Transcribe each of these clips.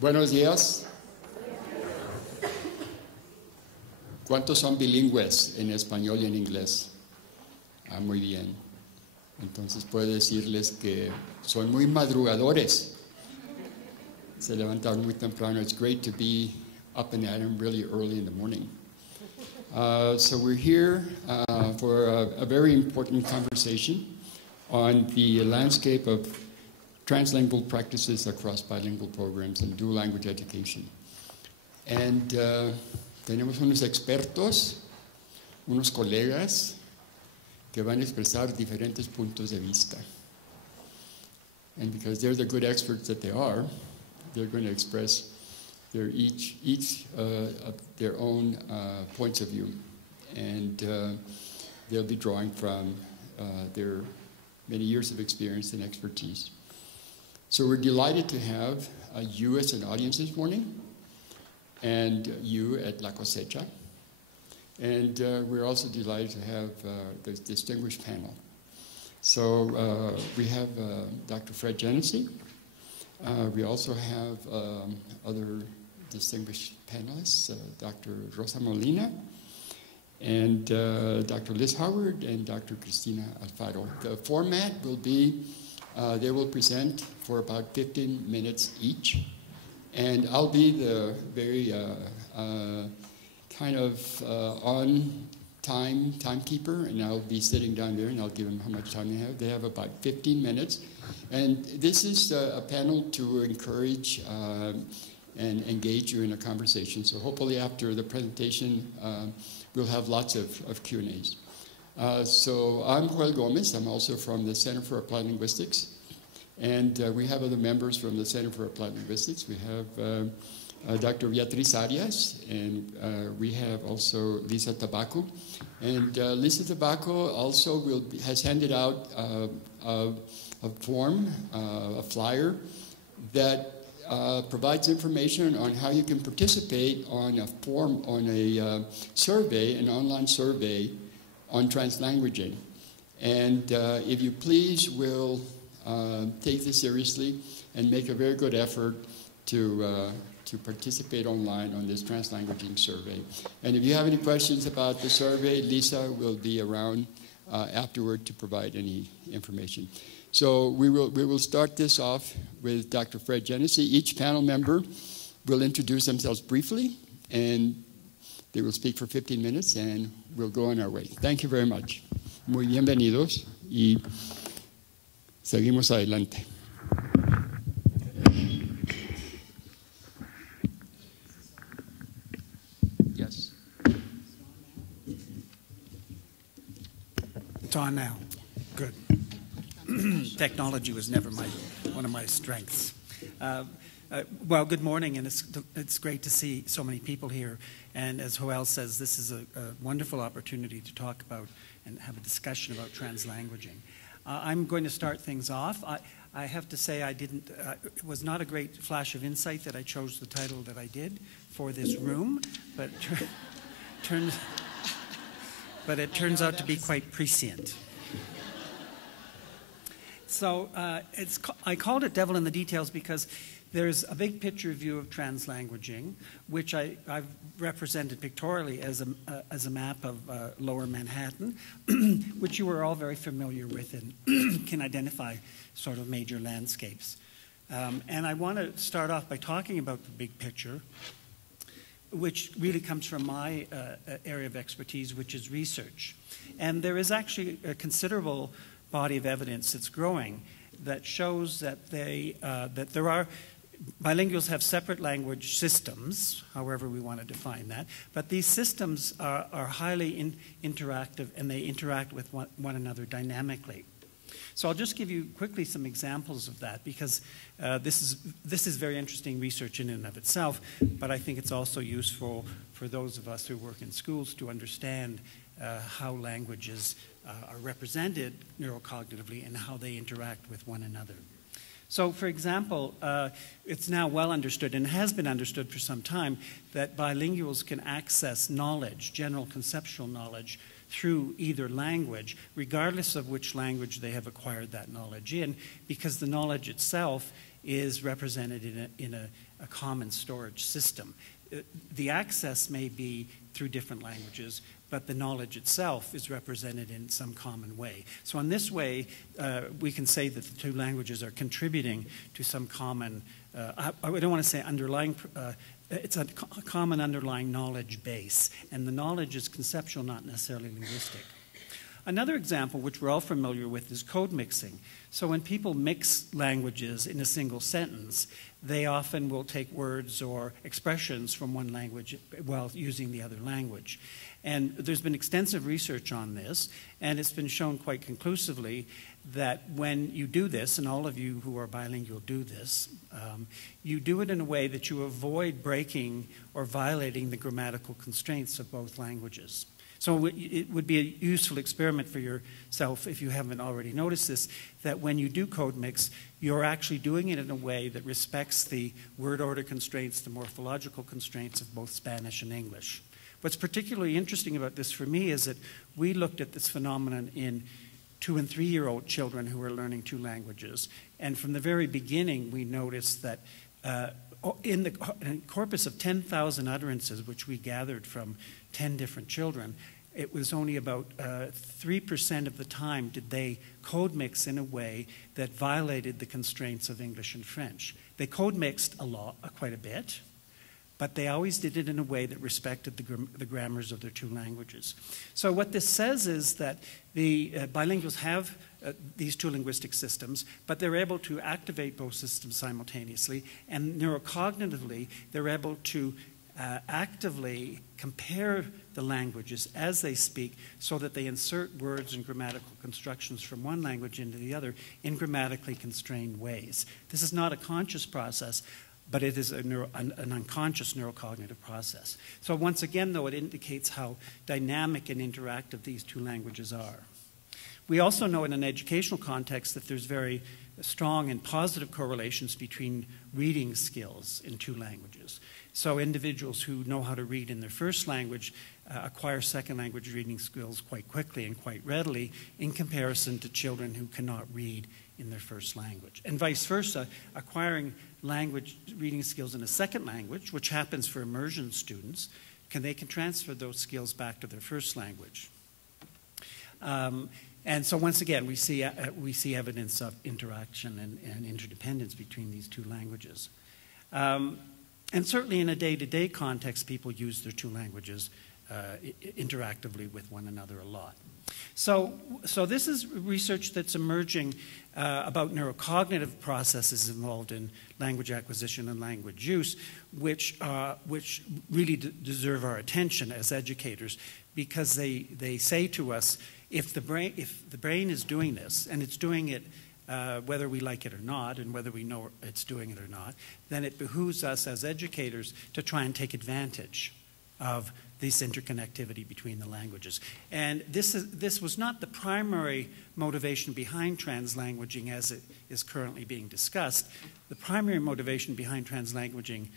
Buenos días. ¿Cuántos son bilingües en español y en inglés? Ah, muy bien. Entonces puedo decirles que son muy madrugadores. Se levantan muy temprano. It's great to be up and at 'em really early in the morning. So we're here for a very important conversation on the landscape of translingual practices across bilingual programs and dual language education. And tenemos unos expertos, unos colegas que van a expresar diferentes puntos de vista. And because they're the good experts that they are, they're going to express their each of their own points of view. And they'll be drawing from their many years of experience and expertise. So we're delighted to have you as an audience this morning, and you at La Cosecha. And we're also delighted to have the distinguished panel. So we have Dr. Fred Genesse. We also have other distinguished panelists, Dr. Rosa Molina, and Dr. Liz Howard, and Dr. Cristina Alfaro. The format will be, they will present for about 15 minutes each, and I'll be the very kind of on-time timekeeper, and I'll be sitting down there, and I'll give them how much time they have. They have about 15 minutes, and this is a panel to encourage and engage you in a conversation. So hopefully after the presentation, we'll have lots of Q&As. So I'm Joel Gomez. I'm also from the Center for Applied Linguistics. And we have other members from the Center for Applied Linguistics. We have Dr. Beatriz Arias, and we have also Lisa Tabaco. And Lisa Tabaco also has handed out a form, a flyer, that provides information on how you can participate on a form, on a survey, an online survey on translanguaging. And if you please will take this seriously and make a very good effort to participate online on this translanguaging survey. And if you have any questions about the survey, Lisa will be around afterward to provide any information. So we will start this off with Dr. Fred Genesse. Each panel member will introduce themselves briefly, and they will speak for 15 minutes, and we'll go on our way. Thank you very much. Muy bienvenidos, y seguimos adelante. Yes. It's on now. Good. Technology was never one of my strengths. Well, good morning, and it's great to see so many people here. And as Joel says, this is a wonderful opportunity to talk about and have a discussion about translanguaging. I'm going to start things off. I have to say it was not a great flash of insight that I chose the title that I did for this room, but it turns out to be quite prescient. So I called it Devil in the Details because there's a big picture view of translanguaging, which I've represented pictorially as a map of Lower Manhattan, which you are all very familiar with and can identify sort of major landscapes. And I want to start off by talking about the big picture, which really comes from my area of expertise, which is research. And there is actually a considerable body of evidence that's growing that shows that bilinguals have separate language systems, however we want to define that, but these systems are highly interactive, and they interact with one another dynamically. So I'll just give you quickly some examples of that, because this is very interesting research in and of itself, but I think it's also useful for those of us who work in schools to understand how languages are represented neurocognitively and how they interact with one another. So, for example, it's now well understood, and has been understood for some time, that bilinguals can access knowledge, general conceptual knowledge, through either language, regardless of which language they have acquired that knowledge in, because the knowledge itself is represented in a common storage system. The access may be through different languages, but the knowledge itself is represented in some common way. So in this way, we can say that the two languages are contributing to some common, I don't want to say underlying, it's a common underlying knowledge base, and the knowledge is conceptual, not necessarily linguistic. Another example, which we're all familiar with, is code mixing. So when people mix languages in a single sentence, they often will take words or expressions from one language while using the other language. And there's been extensive research on this, and it's been shown quite conclusively that when you do this, and all of you who are bilingual do this, you do it in a way that you avoid breaking or violating the grammatical constraints of both languages. So it would be a useful experiment for yourself, if you haven't already noticed this, that when you do code mix, you're actually doing it in a way that respects the word order constraints, the morphological constraints of both Spanish and English. What's particularly interesting about this for me is that we looked at this phenomenon in 2- and 3-year-old children who are learning two languages. And from the very beginning, we noticed that in the corpus of 10,000 utterances, which we gathered from 10 different children, it was only about 3% of the time did they code mix in a way that violated the constraints of English and French. They code mixed quite a bit, but they always did it in a way that respected the grammars of their two languages. So what this says is that the bilinguals have these two linguistic systems, but they're able to activate both systems simultaneously, and neurocognitively, they're able to actively compare the languages as they speak so that they insert words and grammatical constructions from one language into the other in grammatically constrained ways. This is not a conscious process, but it is an unconscious neurocognitive process. So once again, though, it indicates how dynamic and interactive these two languages are. We also know in an educational context that there's very strong and positive correlations between reading skills in two languages. So individuals who know how to read in their first language acquire second language reading skills quite quickly and quite readily in comparison to children who cannot read in their first language. And vice versa, acquiring language reading skills in a second language, which happens for immersion students, they can transfer those skills back to their first language. And so once again, we see evidence of interaction and interdependence between these two languages. And certainly in a day-to-day context, people use their two languages interactively with one another a lot. So this is research that's emerging about neurocognitive processes involved in language acquisition and language use, which really deserve our attention as educators, because they say to us, if the brain is doing this, and it's doing it whether we like it or not, and whether we know it's doing it or not, then it behooves us as educators to try and take advantage of this interconnectivity between the languages. And this was not the primary motivation behind translanguaging as it is currently being discussed. The primary motivation behind translanguaging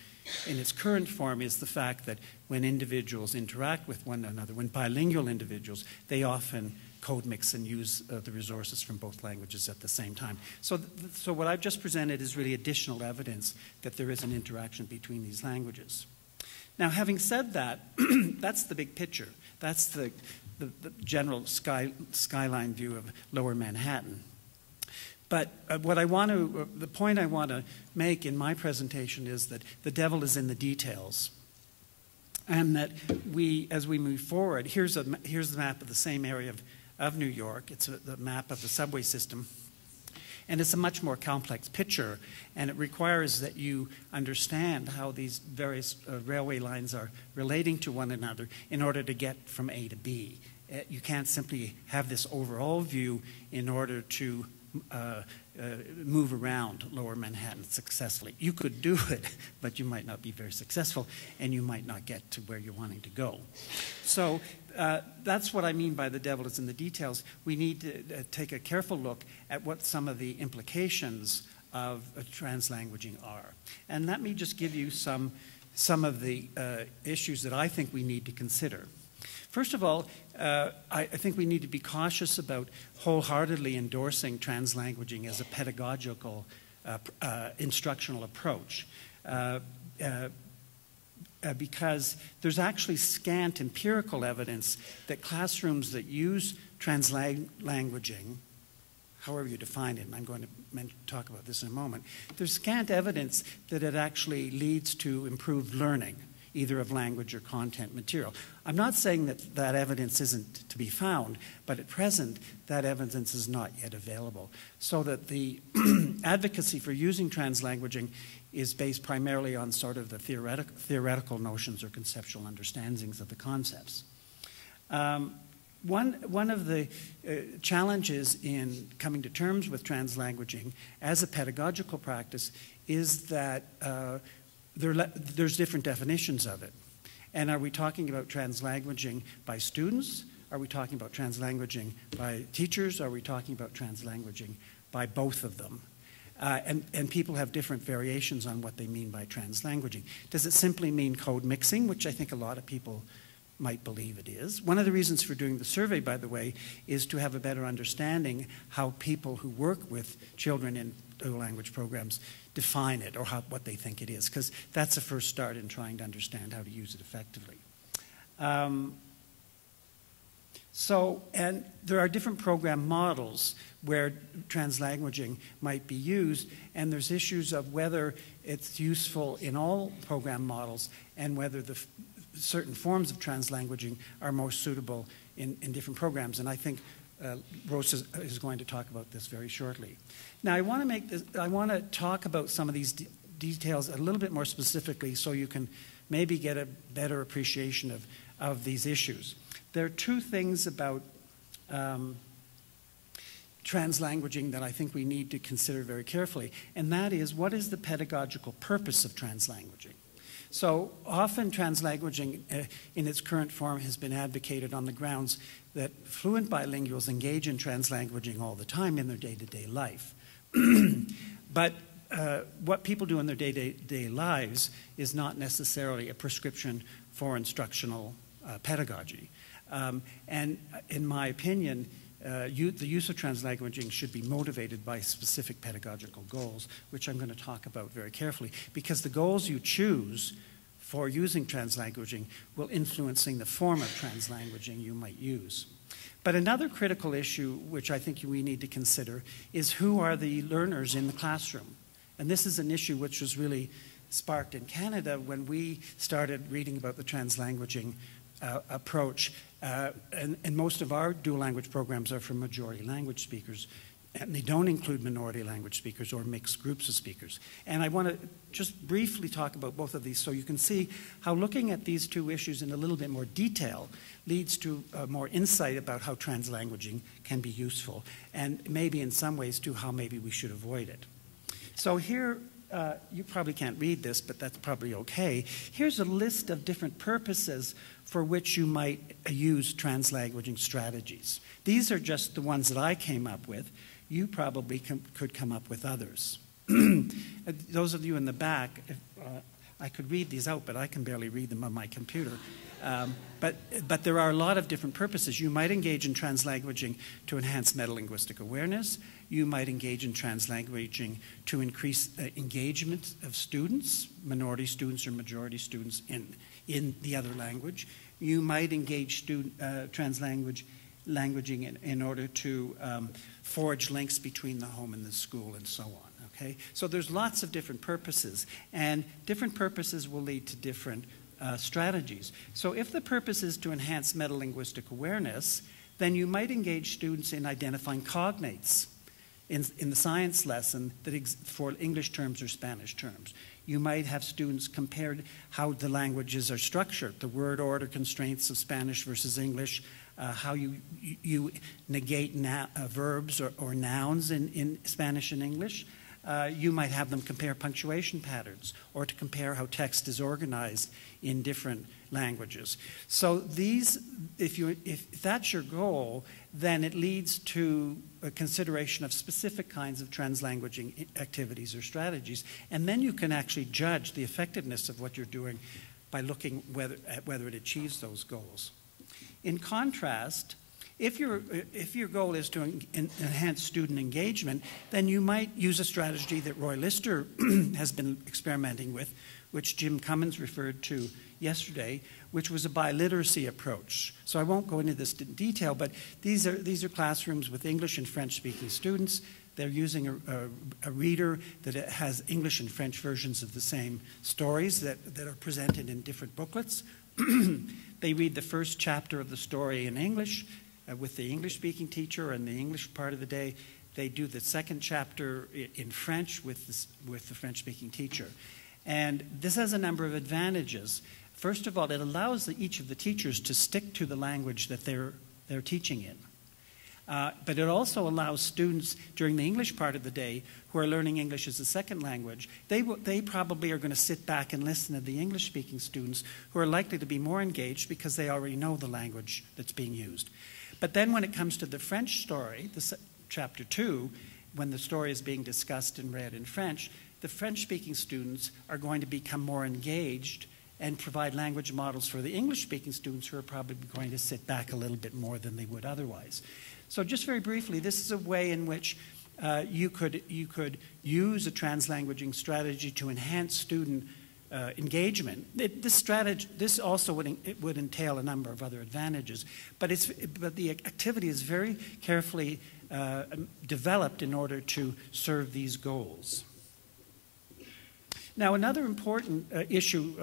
in its current form is the fact that when individuals interact with one another, when bilingual individuals, they often code mix and use the resources from both languages at the same time. So what I've just presented is really additional evidence that there is an interaction between these languages. Now, having said that, that's the big picture. That's the general skyline view of Lower Manhattan. But the point I want to make in my presentation is that the devil is in the details. And that as we move forward, here's the map of the same area of New York. It's the map of the subway system. And it's a much more complex picture, and it requires that you understand how these various railway lines are relating to one another in order to get from A to B. You can't simply have this overall view in order to move around Lower Manhattan successfully. You could do it, but you might not be very successful, and you might not get to where you're wanting to go. So that's what I mean by the devil is in the details. We need to take a careful look at what some of the implications of translanguaging are. And let me just give you some of the issues that I think we need to consider. First of all, I think we need to be cautious about wholeheartedly endorsing translanguaging as a pedagogical instructional approach. Because there's actually scant empirical evidence that classrooms that use translanguaging, however you define it, and I'm going to talk about this in a moment, there's scant evidence that it actually leads to improved learning, either of language or content material. I'm not saying that that evidence isn't to be found, but at present, that evidence is not yet available. So that the advocacy for using translanguaging is based primarily on sort of the theoretical notions or conceptual understandings of the concepts. One of the challenges in coming to terms with translanguaging as a pedagogical practice is that there's different definitions of it. And are we talking about translanguaging by students? Are we talking about translanguaging by teachers? Are we talking about translanguaging by both of them? And people have different variations on what they mean by translanguaging. Does it simply mean code mixing, which I think a lot of people might believe it is? One of the reasons for doing the survey, by the way, is to have a better understanding how people who work with children in dual language programs define it or what they think it is, because that's a first start in trying to understand how to use it effectively. And there are different program models where translanguaging might be used, and there's issues of whether it's useful in all program models and whether the certain forms of translanguaging are most suitable in different programs. And I think Rosa is going to talk about this very shortly. Now, I want to talk about some of these details a little bit more specifically so you can maybe get a better appreciation of these issues. There are two things about translanguaging that I think we need to consider very carefully, and that is, what is the pedagogical purpose of translanguaging? So often translanguaging in its current form has been advocated on the grounds that fluent bilinguals engage in translanguaging all the time in their day-to-day life. But what people do in their day-to-day lives is not necessarily a prescription for instructional pedagogy. And in my opinion, the use of translanguaging should be motivated by specific pedagogical goals, which I'm going to talk about very carefully, because the goals you choose for using translanguaging will influencing the form of translanguaging you might use. But another critical issue, which I think we need to consider, is who are the learners in the classroom? And this is an issue which was really sparked in Canada when we started reading about the translanguaging approach. And most of our dual language programs are for majority language speakers, and they don't include minority language speakers or mixed groups of speakers. And I want to just briefly talk about both of these so you can see how looking at these two issues in a little bit more detail leads to more insight about how translanguaging can be useful, and maybe in some ways too how maybe we should avoid it. So here, you probably can't read this, but that's probably okay. Here's a list of different purposes for which you might use translanguaging strategies. These are just the ones that I came up with. You probably could come up with others. Those of you in the back, I could read these out, but I can barely read them on my computer. But there are a lot of different purposes. You might engage in translanguaging to enhance metalinguistic awareness. You might engage in translanguaging to increase engagement of students, minority students or majority students in the other language. You might engage translanguaging in order to forge links between the home and the school and so on, okay? So there's lots of different purposes, and different purposes will lead to different strategies. So if the purpose is to enhance metalinguistic awareness, then you might engage students in identifying cognates in the science lesson for English terms or Spanish terms. You might have students compare how the languages are structured, the word order constraints of Spanish versus English, how you negate verbs or nouns in Spanish and English. You might have them compare punctuation patterns or to compare how text is organized in different languages. So these, if that's your goal, then it leads to a consideration of specific kinds of translanguaging activities or strategies, and then you can actually judge the effectiveness of what you're doing by looking at whether it achieves those goals. In contrast, if your goal is to enhance student engagement, then you might use a strategy that Roy Lister has been experimenting with, which Jim Cummins referred to yesterday, which was a biliteracy approach. So I won't go into this in detail, but these are classrooms with English and French-speaking students. They're using a reader that has English and French versions of the same stories that are presented in different booklets. They read the first chapter of the story in English with the English-speaking teacher, and the English part of the day they do the second chapter in French with the French-speaking teacher. And this has a number of advantages. First of all, it allows each of the teachers to stick to the language that they're teaching in. But it also allows students during the English part of the day who are learning English as a second language, they probably are going to sit back and listen to the English-speaking students who are likely to be more engaged because they already know the language that's being used. But then when it comes to the French story, chapter 2, when the story is being discussed and read in French, the French-speaking students are going to become more engaged and provide language models for the English-speaking students who are probably going to sit back a little bit more than they would otherwise. So just very briefly, this is a way in which you could use a translanguaging strategy to enhance student engagement. This also would entail a number of other advantages, but the activity is very carefully developed in order to serve these goals. Now, another important issue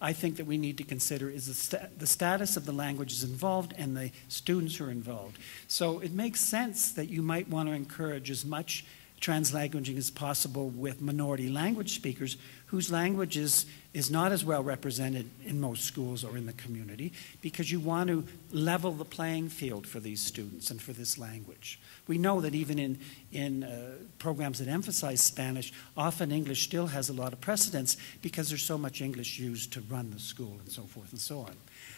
I think that we need to consider is the status of the languages involved and the students who are involved. So it makes sense that you might want to encourage as much translanguaging as possible with minority language speakers whose language is not as well represented in most schools or in the community, because you want to level the playing field for these students and for this language. We know that even in programs that emphasize Spanish, often English still has a lot of precedence because there's so much English used to run the school and so forth and so on.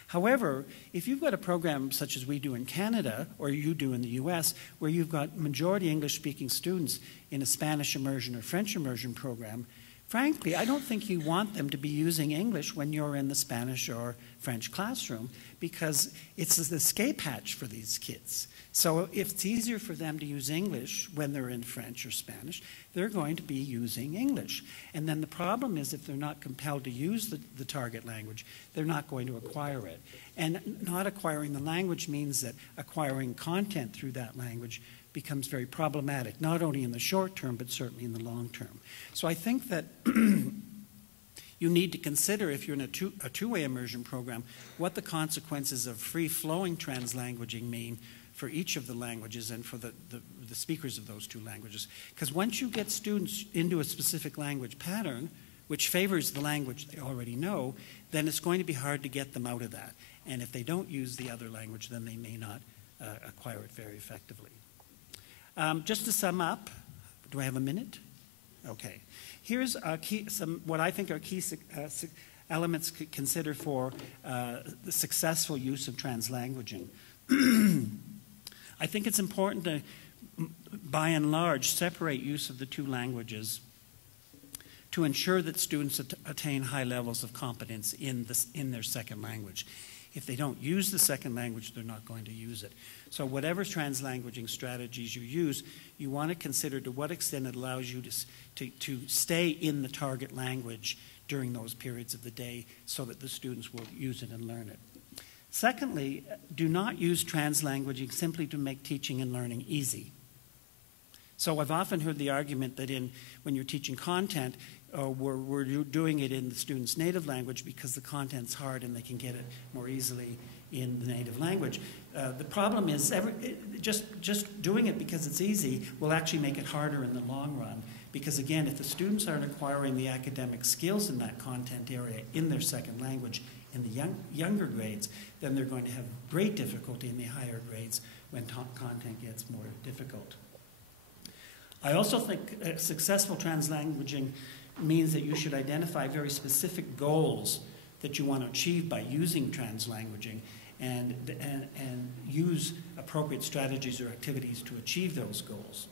However, if you've got a program such as we do in Canada, or you do in the US, where you've got majority English-speaking students in a Spanish immersion or French immersion program, frankly, I don't think you want them to be using English when you're in the Spanish or French classroom, because it's an escape hatch for these kids. So if it's easier for them to use English when they're in French or Spanish, they're going to be using English. And then the problem is, if they're not compelled to use the target language, they're not going to acquire it. And not acquiring the language means that acquiring content through that language becomes very problematic, not only in the short term, but certainly in the long term. So I think that you need to consider, if you're in a two-way immersion program, what the consequences of free-flowing translanguaging mean for each of the languages and for the speakers of those two languages. Because once you get students into a specific language pattern, which favors the language they already know, then it's going to be hard to get them out of that. And if they don't use the other language, then they may not acquire it very effectively. Just to sum up, do I have a minute? Okay. Here's what I think are key elements to consider for the successful use of translanguaging. I think it's important to, by and large, separate use of the two languages to ensure that students attain high levels of competence in their second language. If they don't use the second language, they're not going to use it. So whatever translanguaging strategies you use, you want to consider to what extent it allows you to stay in the target language during those periods of the day so that the students will use it and learn it. Secondly, do not use translanguaging simply to make teaching and learning easy. So I've often heard the argument that when you're teaching content, we're doing it in the student's native language because the content's hard and they can get it more easily in the native language. The problem is just doing it because it's easy will actually make it harder in the long run, because again, if the students aren't acquiring the academic skills in that content area in their second language in the younger grades, then they're going to have great difficulty in the higher grades when content gets more difficult. I also think successful translanguaging means that you should identify very specific goals that you want to achieve by using translanguaging and use appropriate strategies or activities to achieve those goals.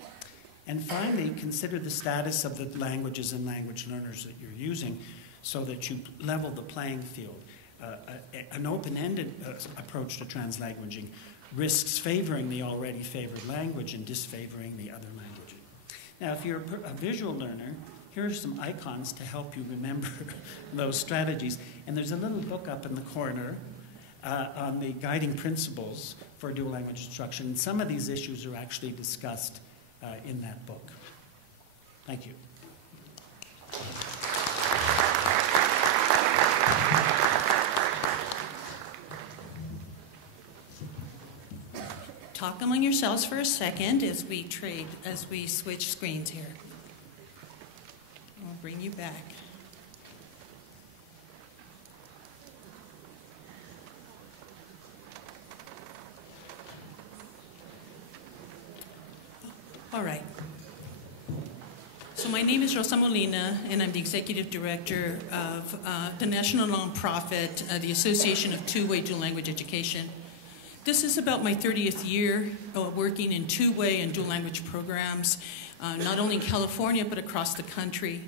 And finally, consider the status of the languages and language learners that you're using so that you level the playing field. An open-ended approach to translanguaging risks favoring the already favored language and disfavoring the other language. Now, if you're a visual learner, here are some icons to help you remember those strategies. And there's a little book up in the corner on the guiding principles for dual language instruction. And some of these issues are actually discussed in that book. Thank you. Talk among yourselves for a second as we switch screens here. I'll bring you back. All right. So my name is Rosa Molina, and I'm the Executive Director of the national nonprofit, the Association of Two-Way Dual Language Education. This is about my 30th year working in two-way and dual language programs, not only in California, but across the country.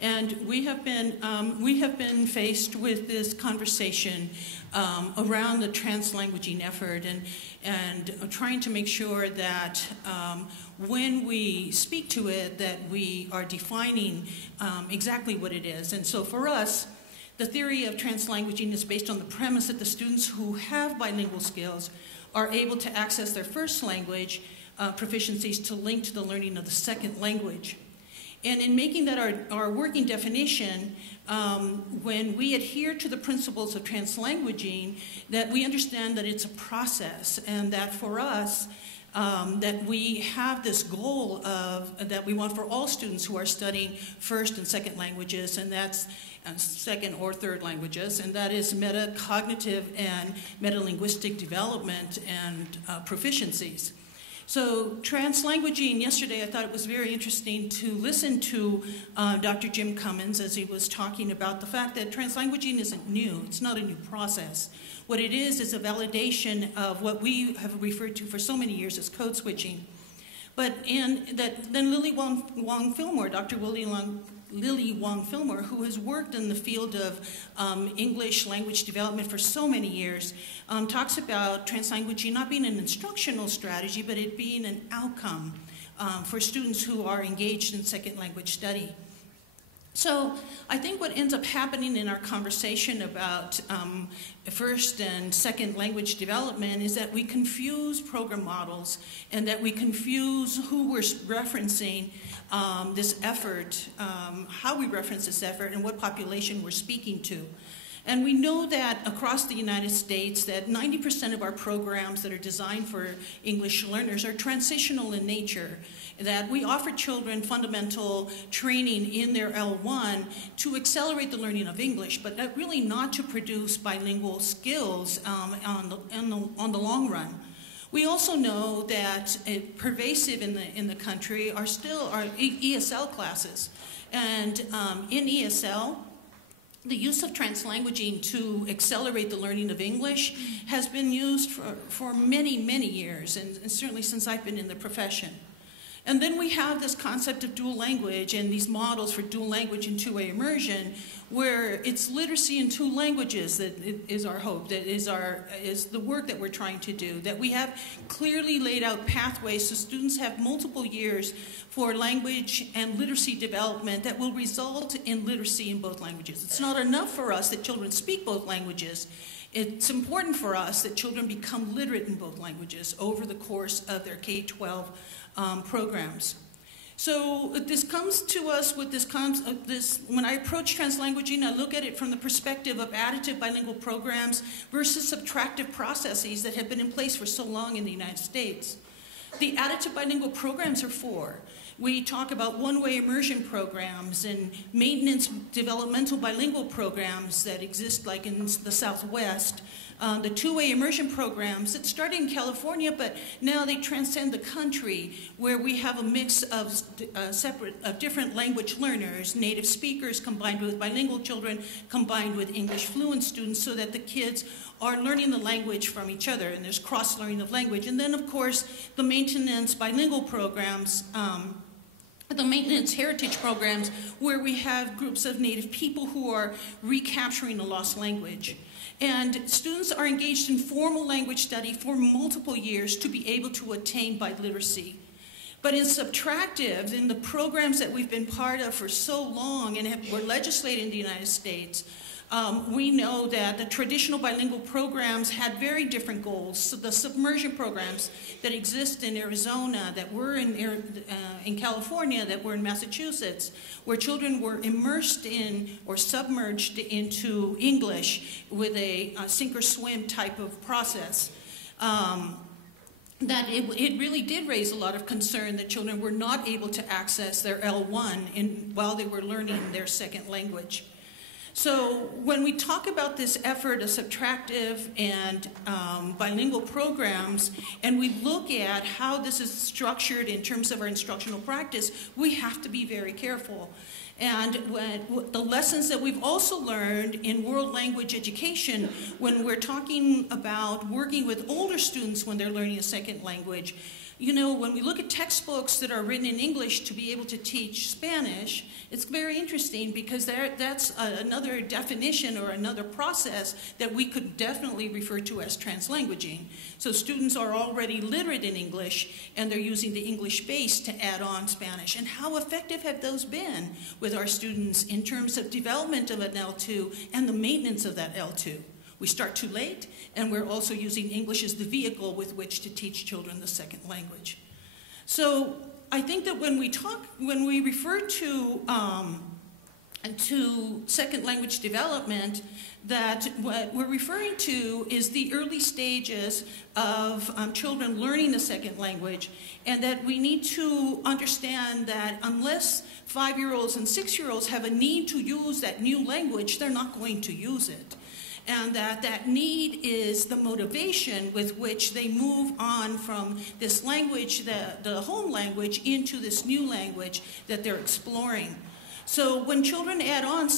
And we have been faced with this conversation around the translanguaging effort and trying to make sure that when we speak to it, that we are defining exactly what it is. And so for us, the theory of translanguaging is based on the premise that the students who have bilingual skills are able to access their first language proficiencies to link to the learning of the second language. And in making that our working definition, when we adhere to the principles of translanguaging, that we understand that it's a process, and that for us, that we have this goal that we want for all students who are studying first and second languages, and that's second or third languages, and that is metacognitive and metalinguistic development and proficiencies. So translanguaging, yesterday I thought it was very interesting to listen to Dr. Jim Cummins as he was talking about the fact that translanguaging isn't new. It's not a new process. What it is a validation of what we have referred to for so many years as code switching. But then Lily Wong Fillmore, Dr. Lily Wong Fillmore, who has worked in the field of English language development for so many years, talks about translanguaging not being an instructional strategy, but it being an outcome for students who are engaged in second language study. So I think what ends up happening in our conversation about first and second language development is that we confuse program models, and that we confuse who we're referencing this effort, how we reference this effort, and what population we're speaking to. And we know that across the United States that 90% of our programs that are designed for English learners are transitional in nature, that we offer children fundamental training in their L1 to accelerate the learning of English, but really not to produce bilingual skills on the long run. We also know that pervasive in the country are still our ESL classes. And in ESL, the use of translanguaging to accelerate the learning of English has been used for many, many years, and certainly since I've been in the profession. And then we have this concept of dual language and these models for dual language and two-way immersion, where it's literacy in two languages that is our hope, that is the work that we're trying to do, that we have clearly laid out pathways so students have multiple years for language and literacy development that will result in literacy in both languages. It's not enough for us that children speak both languages. It's important for us that children become literate in both languages over the course of their K-12 programs. So this comes to us with this, when I approach translanguaging, I look at it from the perspective of additive bilingual programs versus subtractive processes that have been in place for so long in the United States. The additive bilingual programs are four. We talk about one-way immersion programs and maintenance developmental bilingual programs that exist like in the Southwest. The two-way immersion programs that started in California, but now they transcend the country, where we have a mix of different language learners, native speakers combined with bilingual children, combined with English fluent students, so that the kids are learning the language from each other, and there's cross-learning of language. And then, of course, the maintenance bilingual programs the maintenance heritage programs where we have groups of Native people who are recapturing a lost language. And students are engaged in formal language study for multiple years to be able to attain biliteracy. But in subtractive, in the programs that we've been part of for so long and were legislated in the United States, we know that the traditional bilingual programs had very different goals. So the submersion programs that exist in Arizona, that were in California, that were in Massachusetts, where children were immersed in or submerged into English with a sink or swim type of process, that it really did raise a lot of concern that children were not able to access their L1 while they were learning their second language. So when we talk about this effort of subtractive and bilingual programs, and we look at how this is structured in terms of our instructional practice, we have to be very careful. And the lessons that we've also learned in world language education, when we're talking about working with older students when they're learning a second language, you know, when we look at textbooks that are written in English to be able to teach Spanish, it's very interesting because that's another definition or another process that we could definitely refer to as translanguaging. So students are already literate in English and they're using the English base to add on Spanish. And how effective have those been with our students in terms of development of an L2 and the maintenance of that L2? We start too late, and we're also using English as the vehicle with which to teach children the second language. So I think that when we refer to second language development, that what we're referring to is the early stages of children learning the second language, and that we need to understand that unless 5-year-olds and 6-year-olds have a need to use that new language, they're not going to use it. And that need is the motivation with which they move on from this language, the home language, into this new language that they're exploring. So when children add on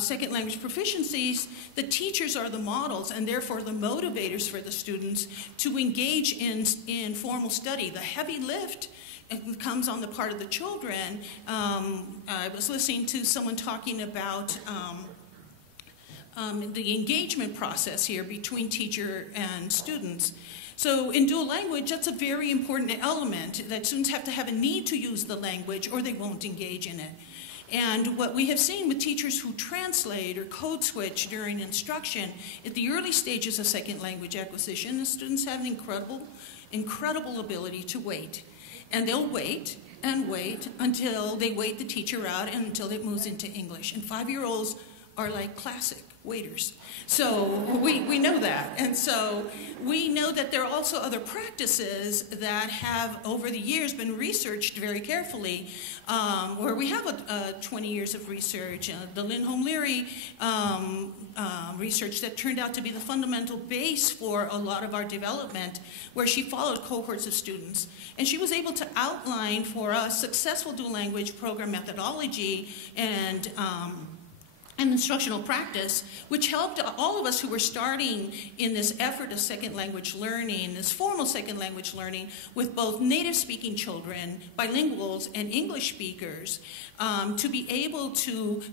second language proficiencies, the teachers are the models and therefore the motivators for the students to engage in formal study. The heavy lift comes on the part of the children. I was listening to someone talking about the engagement process here between teacher and students. So in dual language, that's a very important element, that students have to have a need to use the language or they won't engage in it. And what we have seen with teachers who translate or code switch during instruction, at the early stages of second language acquisition, the students have an incredible ability to wait. And they'll wait and wait until they wait the teacher out and until it moves into English. And 5-year-olds are like classic waiters. So we know that. And so we know that there are also other practices that have over the years been researched very carefully, where we have 20 years of research. The Lindholm Leary research that turned out to be the fundamental base for a lot of our development, where she followed cohorts of students. And she was able to outline for us successful dual language program methodology and instructional practice, which helped all of us who were starting in this effort of second language learning, this formal second language learning, with both native speaking children, bilinguals, and English speakers, to be able to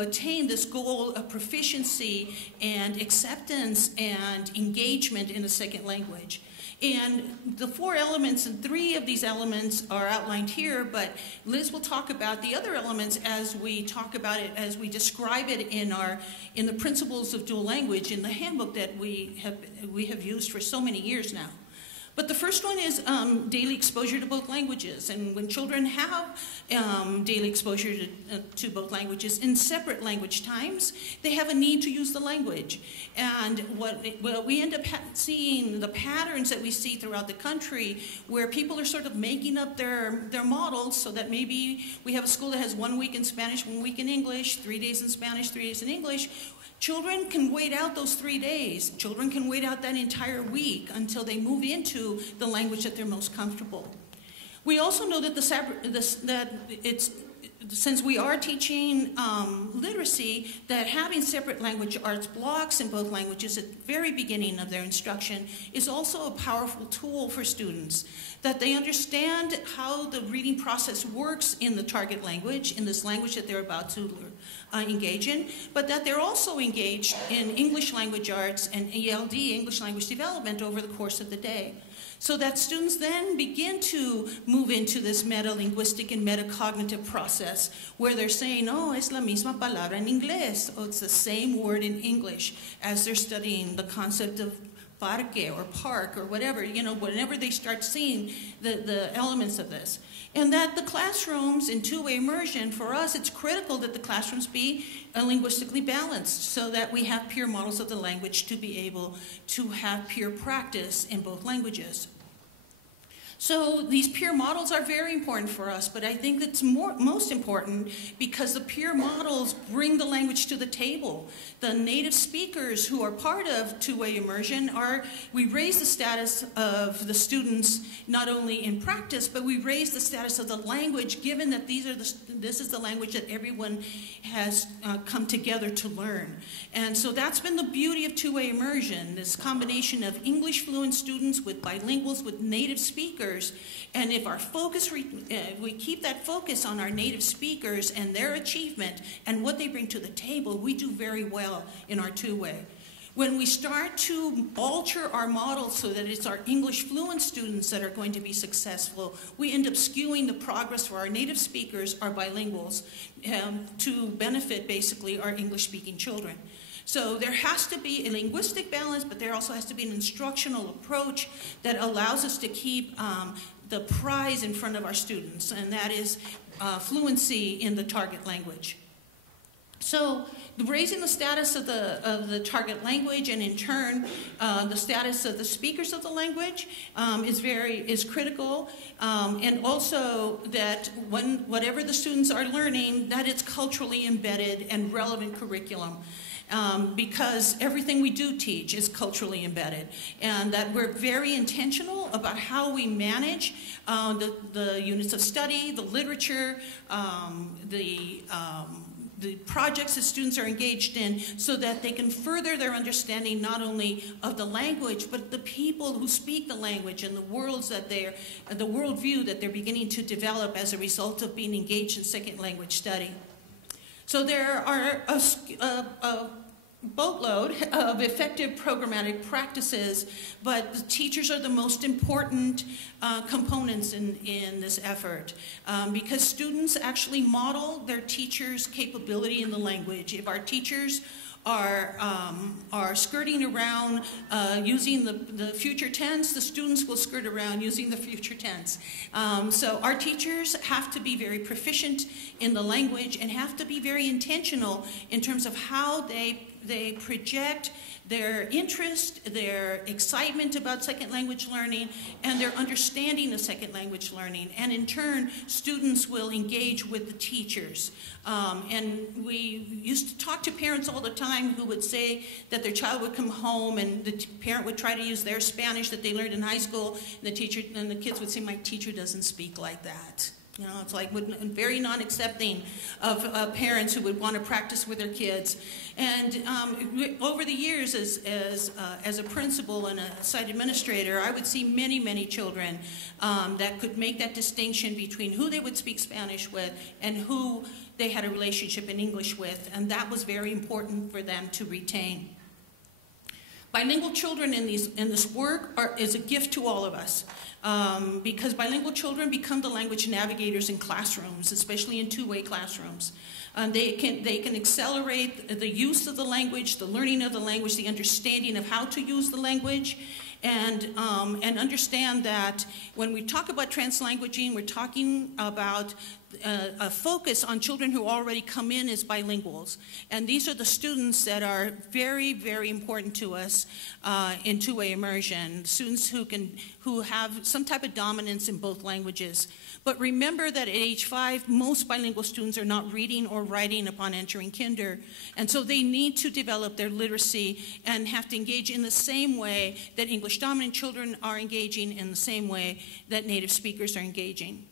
attain this goal of proficiency and acceptance and engagement in a second language. And the 4 elements, and 3 of these elements are outlined here, but Liz will talk about the other elements as we talk about it, as we describe it in the principles of dual language in the handbook that we have used for so many years now. But the first one is daily exposure to both languages. And when children have daily exposure to both languages in separate language times, they have a need to use the language. And what we end up seeing, the patterns that we see throughout the country, where people are sort of making up their models, so that maybe we have a school that has 1 week in Spanish, 1 week in English, 3 days in Spanish, 3 days in English. Children can wait out those 3 days. Children can wait out that entire week until they move into the language that they're most comfortable. We also know that since we are teaching literacy, that having separate language arts blocks in both languages at the very beginning of their instruction is also a powerful tool for students, that they understand how the reading process works in the target language, in this language that they're about to engage in, but that they're also engaged in English language arts and ELD, English language development, over the course of the day. So that students then begin to move into this meta-linguistic and metacognitive process where they're saying, oh, es la misma palabra en inglés, or it's the same word in English, as they're studying the concept of parque or park or whatever, you know, whenever they start seeing the elements of this. And that the classrooms in two-way immersion, for us, it's critical that the classrooms be linguistically balanced so that we have peer models of the language to be able to have peer practice in both languages. So these peer models are very important for us, but I think it's most important because the peer models bring the language to the table. The native speakers who are part of two-way immersion we raise the status of the students not only in practice, but we raise the status of the language, given that this is the language that everyone has come together to learn. And so that's been the beauty of two-way immersion, this combination of English fluent students with bilinguals with native speakers. And if our focus, we keep that focus on our native speakers and their achievement and what they bring to the table, we do very well in our two-way. When we start to alter our model so that it's our English fluent students that are going to be successful, we end up skewing the progress for our native speakers, our bilinguals, to benefit basically our English-speaking children. So there has to be a linguistic balance, but there also has to be an instructional approach that allows us to keep the prize in front of our students, and that is fluency in the target language. So raising the status of the target language, and in turn the status of the speakers of the language is critical, and also that whatever the students are learning, that it's culturally embedded and relevant curriculum. Because everything we do teach is culturally embedded, and that we're very intentional about how we manage the units of study, the literature, the projects that students are engaged in, so that they can further their understanding not only of the language, but the people who speak the language and the worldview that they're beginning to develop as a result of being engaged in second language study. So there are a boatload of effective programmatic practices, but the teachers are the most important components in this effort, because students actually model their teachers' capability in the language. If our teachers are skirting around using the future tense, the students will skirt around using the future tense. So our teachers have to be very proficient in the language and have to be very intentional in terms of how they project their interest, their excitement about second language learning, and their understanding of second language learning. And in turn, students will engage with the teachers. And we used to talk to parents all the time who would say that their child would come home and the parent would try to use their Spanish that they learned in high school, and the kids would say, "My teacher doesn't speak like that." You know, it's like very non-accepting of parents who would want to practice with their kids. And over the years, as a principal and a site administrator, I would see many, many children that could make that distinction between who they would speak Spanish with and who they had a relationship in English with, and that was very important for them to retain. Bilingual children in this work is a gift to all of us, because bilingual children become the language navigators in classrooms, especially in two-way classrooms. They can accelerate the use of the language, the learning of the language, the understanding of how to use the language, and understand that when we talk about translanguaging, we're talking about a focus on children who already come in as bilinguals. And these are the students that are very, very important to us in two-way immersion, students who have some type of dominance in both languages. But remember that at age 5, most bilingual students are not reading or writing upon entering kinder. And so they need to develop their literacy and have to engage in the same way that English dominant children are engaging, in the same way that native speakers are engaging.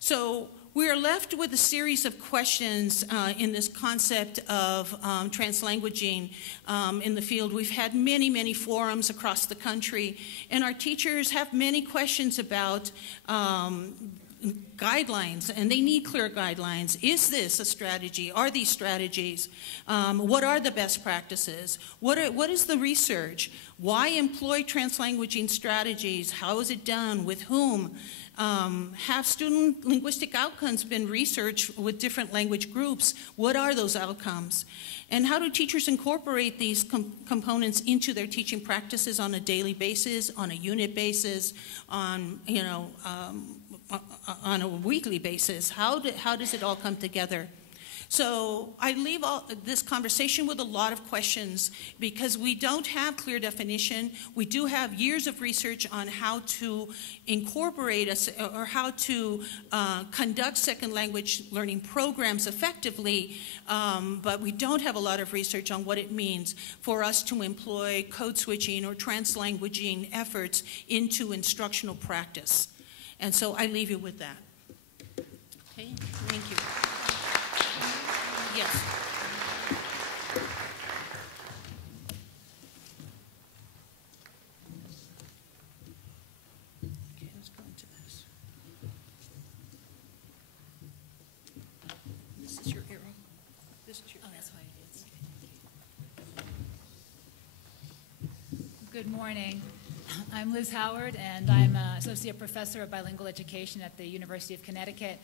So we are left with a series of questions in this concept of translanguaging in the field. We've had many, many forums across the country, and our teachers have many questions about guidelines, and they need clear guidelines. Is this a strategy? Are these strategies? What are the best practices? What is the research? Why employ translanguaging strategies? How is it done? With whom? Have student linguistic outcomes been researched with different language groups? What are those outcomes? And how do teachers incorporate these components into their teaching practices on a daily basis, on a unit basis, on, on a weekly basis? How does it all come together? So I leave this conversation with a lot of questions because we don't have clear definition. We do have years of research on how to incorporate or how to conduct second language learning programs effectively, but we don't have a lot of research on what it means for us to employ code switching or translanguaging efforts into instructional practice. And so I leave you with that. Okay, thank you. Yes. Okay, let's go into this. This is your arrow. This is your. Oh, that's why it is. Good morning. I'm Liz Howard, and I'm an associate professor of bilingual education at the University of Connecticut.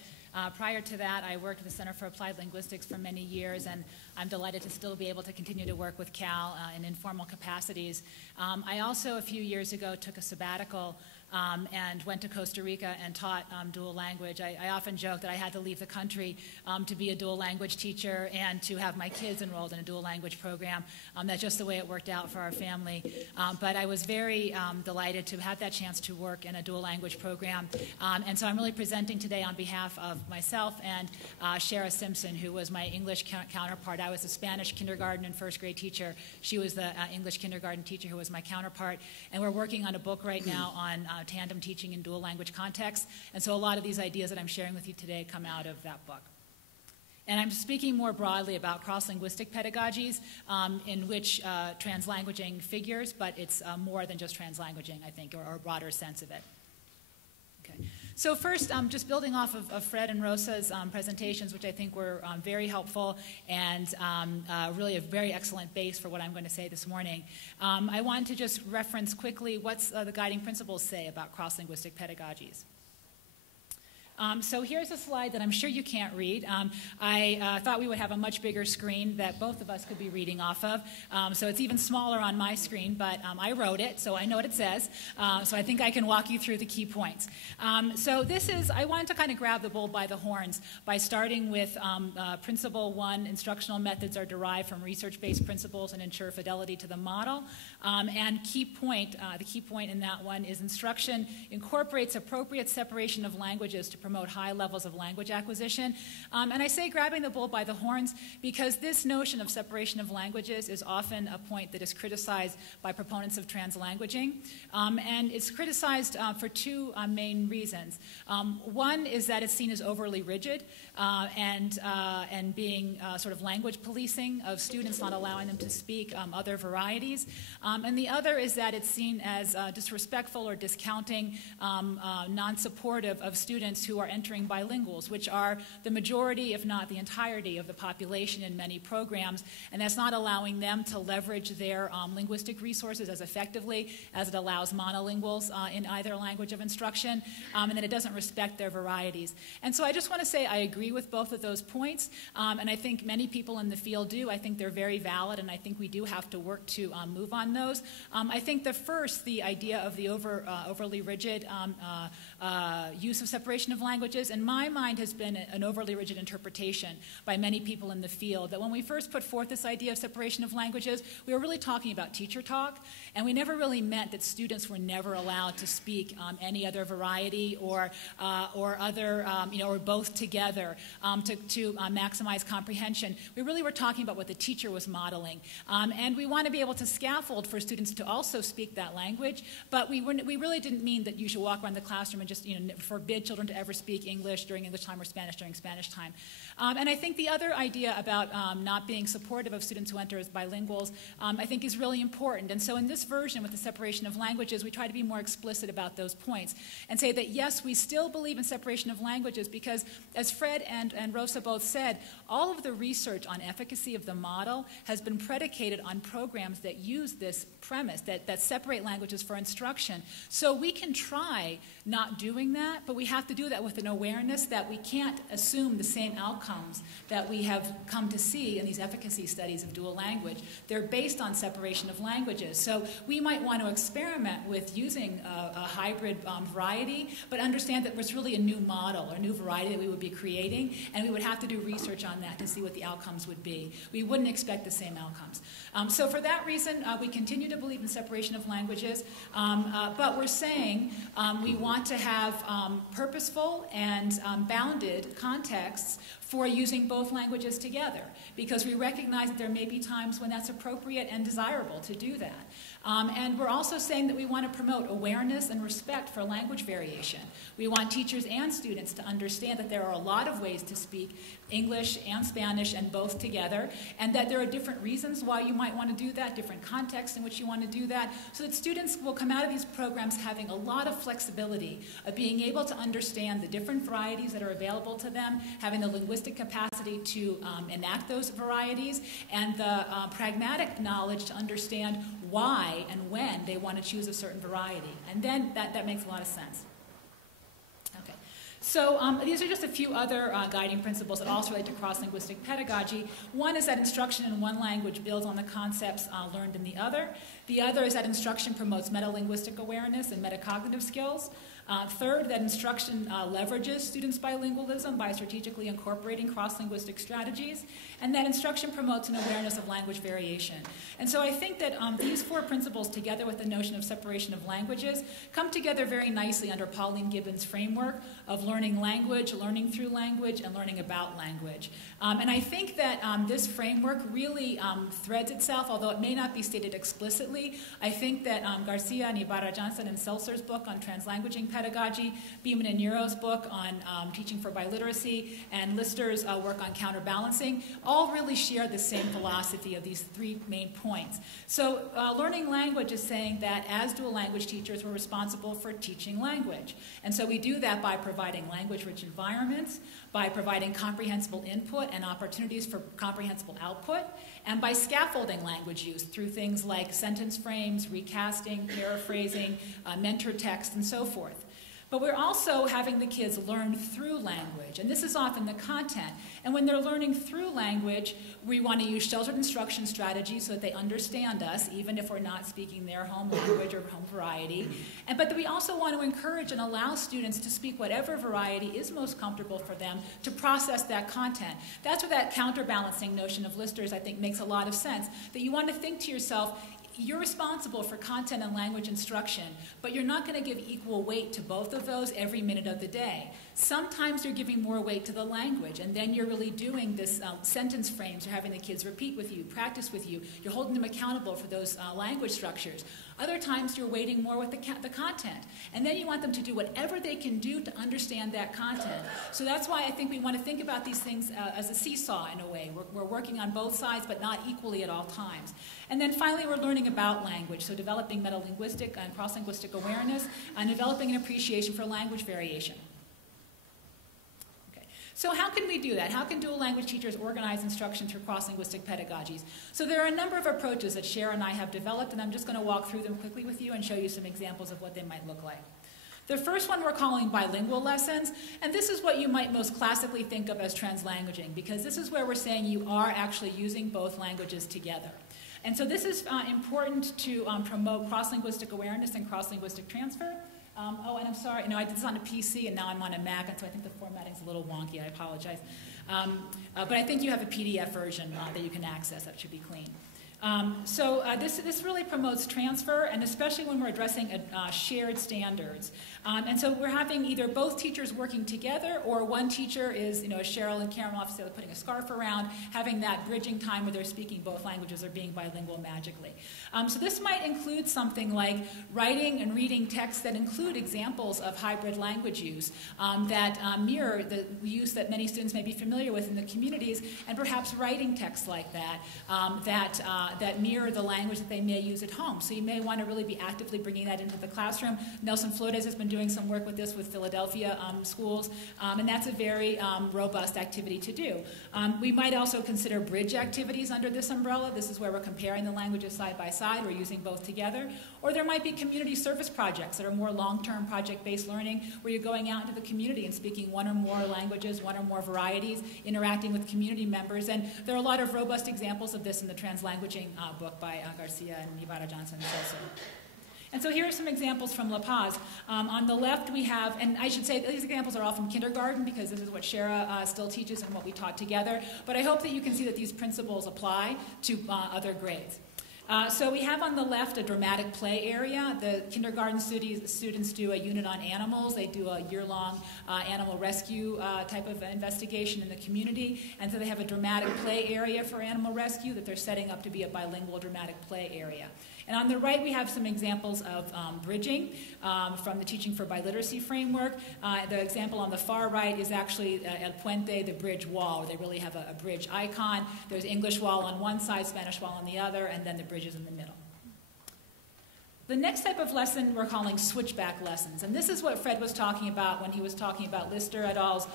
Prior to that, I worked at the Center for Applied Linguistics for many years, and I'm delighted to still be able to continue to work with Cal in informal capacities. I also, a few years ago, took a sabbatical and went to Costa Rica and taught dual language. I often joke that I had to leave the country to be a dual language teacher and to have my kids enrolled in a dual language program. That's just the way it worked out for our family. But I was very delighted to have that chance to work in a dual language program. And so I'm really presenting today on behalf of myself and Shara Simpson, who was my English counterpart. I was a Spanish kindergarten and first grade teacher. She was the English kindergarten teacher who was my counterpart. And we're working on a book right now on tandem teaching in dual language contexts. And so a lot of these ideas that I'm sharing with you today come out of that book. And I'm speaking more broadly about cross-linguistic pedagogies in which translanguaging figures, but it's more than just translanguaging, I think, or a broader sense of it. Okay. So first, just building off of Fred and Rosa's presentations, which I think were very helpful and really a very excellent base for what I'm going to say this morning. I wanted to just reference quickly what's the guiding principles say about cross-linguistic pedagogies. So here's a slide that I'm sure you can't read. I thought we would have a much bigger screen that both of us could be reading off of. So it's even smaller on my screen, but I wrote it, so I know what it says. So I think I can walk you through the key points. So this is, I wanted to kind of grab the bull by the horns by starting with Principle 1, instructional methods are derived from research-based principles and ensure fidelity to the model. And key point, the key point in that one is instruction incorporates appropriate separation of languages to promote high levels of language acquisition. And I say grabbing the bull by the horns because this notion of separation of languages is often a point that is criticized by proponents of translanguaging. And it's criticized for two main reasons. One is that it's seen as overly rigid and being sort of language policing of students, not allowing them to speak other varieties. And the other is that it's seen as disrespectful or discounting, non-supportive of students who are entering bilinguals, which are the majority, if not the entirety, of the population in many programs, and that's not allowing them to leverage their linguistic resources as effectively as it allows monolinguals in either language of instruction, and that it doesn't respect their varieties. And so I just want to say I agree with both of those points, and I think many people in the field do. I think they're very valid, and I think we do have to work to move on those. I think the first, the idea of the overly rigid use of separation of languages, in my mind, has been an overly rigid interpretation by many people in the field, that when we first put forth this idea of separation of languages, we were really talking about teacher talk, and we never really meant that students were never allowed to speak any other variety or other, or both together to maximize comprehension. We really were talking about what the teacher was modeling, and we want to be able to scaffold for students to also speak that language, but we really didn't mean that you should walk around the classroom and just forbid children to ever speak English during English time or Spanish during Spanish time. And I think the other idea about not being supportive of students who enter as bilinguals, I think is really important. And so in this version with the separation of languages, we try to be more explicit about those points and say that yes, we still believe in separation of languages because, as Fred and Rosa both said, all of the research on efficacy of the model has been predicated on programs that use this premise, that separate languages for instruction. So we can try not doing that, but we have to do that with an awareness that we can't assume the same outcomes that we have come to see in these efficacy studies of dual language. They're based on separation of languages. So we might want to experiment with using a hybrid variety, but understand that it's really a new model or new variety that we would be creating, and we would have to do research on that to see what the outcomes would be. We wouldn't expect the same outcomes. So for that reason, we continue to believe in separation of languages, but we're saying we want to have purposeful and bounded contexts for using both languages together, because we recognize that there may be times when that's appropriate and desirable to do that. And we're also saying that we want to promote awareness and respect for language variation. We want teachers and students to understand that there are a lot of ways to speak English and Spanish and both together, and that there are different reasons why you might want to do that, different contexts in which you want to do that, so that students will come out of these programs having a lot of flexibility of being able to understand the different varieties that are available to them, having the linguistic capacity to enact those varieties, and the pragmatic knowledge to understand why and when they want to choose a certain variety. And then that makes a lot of sense. Okay. So these are just a few other guiding principles that also relate to cross-linguistic pedagogy. One is that instruction in one language builds on the concepts learned in the other. The other is that instruction promotes metalinguistic awareness and metacognitive skills. Third, that instruction leverages students' bilingualism by strategically incorporating cross-linguistic strategies, and that instruction promotes an awareness of language variation. And so I think that these four principles, together with the notion of separation of languages, come together very nicely under Pauline Gibbons' framework of learning language, learning through language, and learning about language. And I think that this framework really threads itself, although it may not be stated explicitly. I think that Garcia and Ibarra-Johnson and Seltzer's book on translanguaging pedagogy, Beeman and Neuro's book on teaching for biliteracy, and Lister's work on counterbalancing, all really share the same philosophy of these three main points. So learning language is saying that as dual language teachers, we're responsible for teaching language. And so we do that by providing language-rich environments, by providing comprehensible input and opportunities for comprehensible output, and by scaffolding language use through things like sentence frames, recasting, paraphrasing, mentor text, and so forth. But we're also having the kids learn through language, and this is often the content. And when they're learning through language, we want to use sheltered instruction strategies so that they understand us, even if we're not speaking their home language or home variety. But we also want to encourage and allow students to speak whatever variety is most comfortable for them to process that content. That's where that counterbalancing notion of Lister's, I think, makes a lot of sense, that you want to think to yourself, you're responsible for content and language instruction, but you're not going to give equal weight to both of those every minute of the day. Sometimes you're giving more weight to the language, and then you're really doing this sentence frames. You're having the kids repeat with you, practice with you. You're holding them accountable for those language structures. Other times you're weighting more with the content, and then you want them to do whatever they can do to understand that content. So that's why I think we want to think about these things as a seesaw in a way. We're working on both sides, but not equally at all times. And then finally, we're learning about language, so developing metalinguistic and cross-linguistic awareness, and developing an appreciation for language variation. So how can we do that? How can dual language teachers organize instruction through cross-linguistic pedagogies? So there are a number of approaches that Cher and I have developed, and I'm just going to walk through them quickly with you and show you some examples of what they might look like. The first one we're calling bilingual lessons, and this is what you might most classically think of as translanguaging, because this is where we're saying you are actually using both languages together. And so this is important to promote cross-linguistic awareness and cross-linguistic transfer. Oh, and I'm sorry, no, I did this on a PC and now I'm on a Mac, and so I think the formatting's a little wonky, I apologize. But I think you have a PDF version that you can access, that should be clean. This really promotes transfer, and especially when we're addressing shared standards. And so we're having either both teachers working together, or one teacher is, as Cheryl and Karen Hoff said, putting a scarf around, having that bridging time where they're speaking both languages or being bilingual magically. So this might include something like writing and reading texts that include examples of hybrid language use that mirror the use that many students may be familiar with in the communities, and perhaps writing texts like that that mirror the language that they may use at home. So you may want to really be actively bringing that into the classroom. Nelson Flores has been doing some work with this with Philadelphia schools, and that's a very robust activity to do. We might also consider bridge activities under this umbrella. This is where we're comparing the languages side by side. We're using both together. Or there might be community service projects that are more long-term project-based learning, where you're going out into the community and speaking one or more languages, one or more varieties, interacting with community members. And there are a lot of robust examples of this in the Translanguaging book by Garcia and Ibarra Johnson and Sosa. And so here are some examples from La Paz. On the left we have, and I should say these examples are all from kindergarten because this is what Shara still teaches and what we taught together. But I hope that you can see that these principles apply to other grades. So we have on the left a dramatic play area. The kindergarten students do a unit on animals. They do a year-long animal rescue type of investigation in the community. And so they have a dramatic play area for animal rescue that they're setting up to be a bilingual dramatic play area. And on the right, we have some examples of bridging from the Teaching for Biliteracy framework. The example on the far right is actually El Puente, the bridge wall, where they really have a bridge icon. There's English wall on one side, Spanish wall on the other, and then the bridges in the middle. The next type of lesson we're calling switchback lessons, and this is what Fred was talking about when he was talking about Lister et al.'s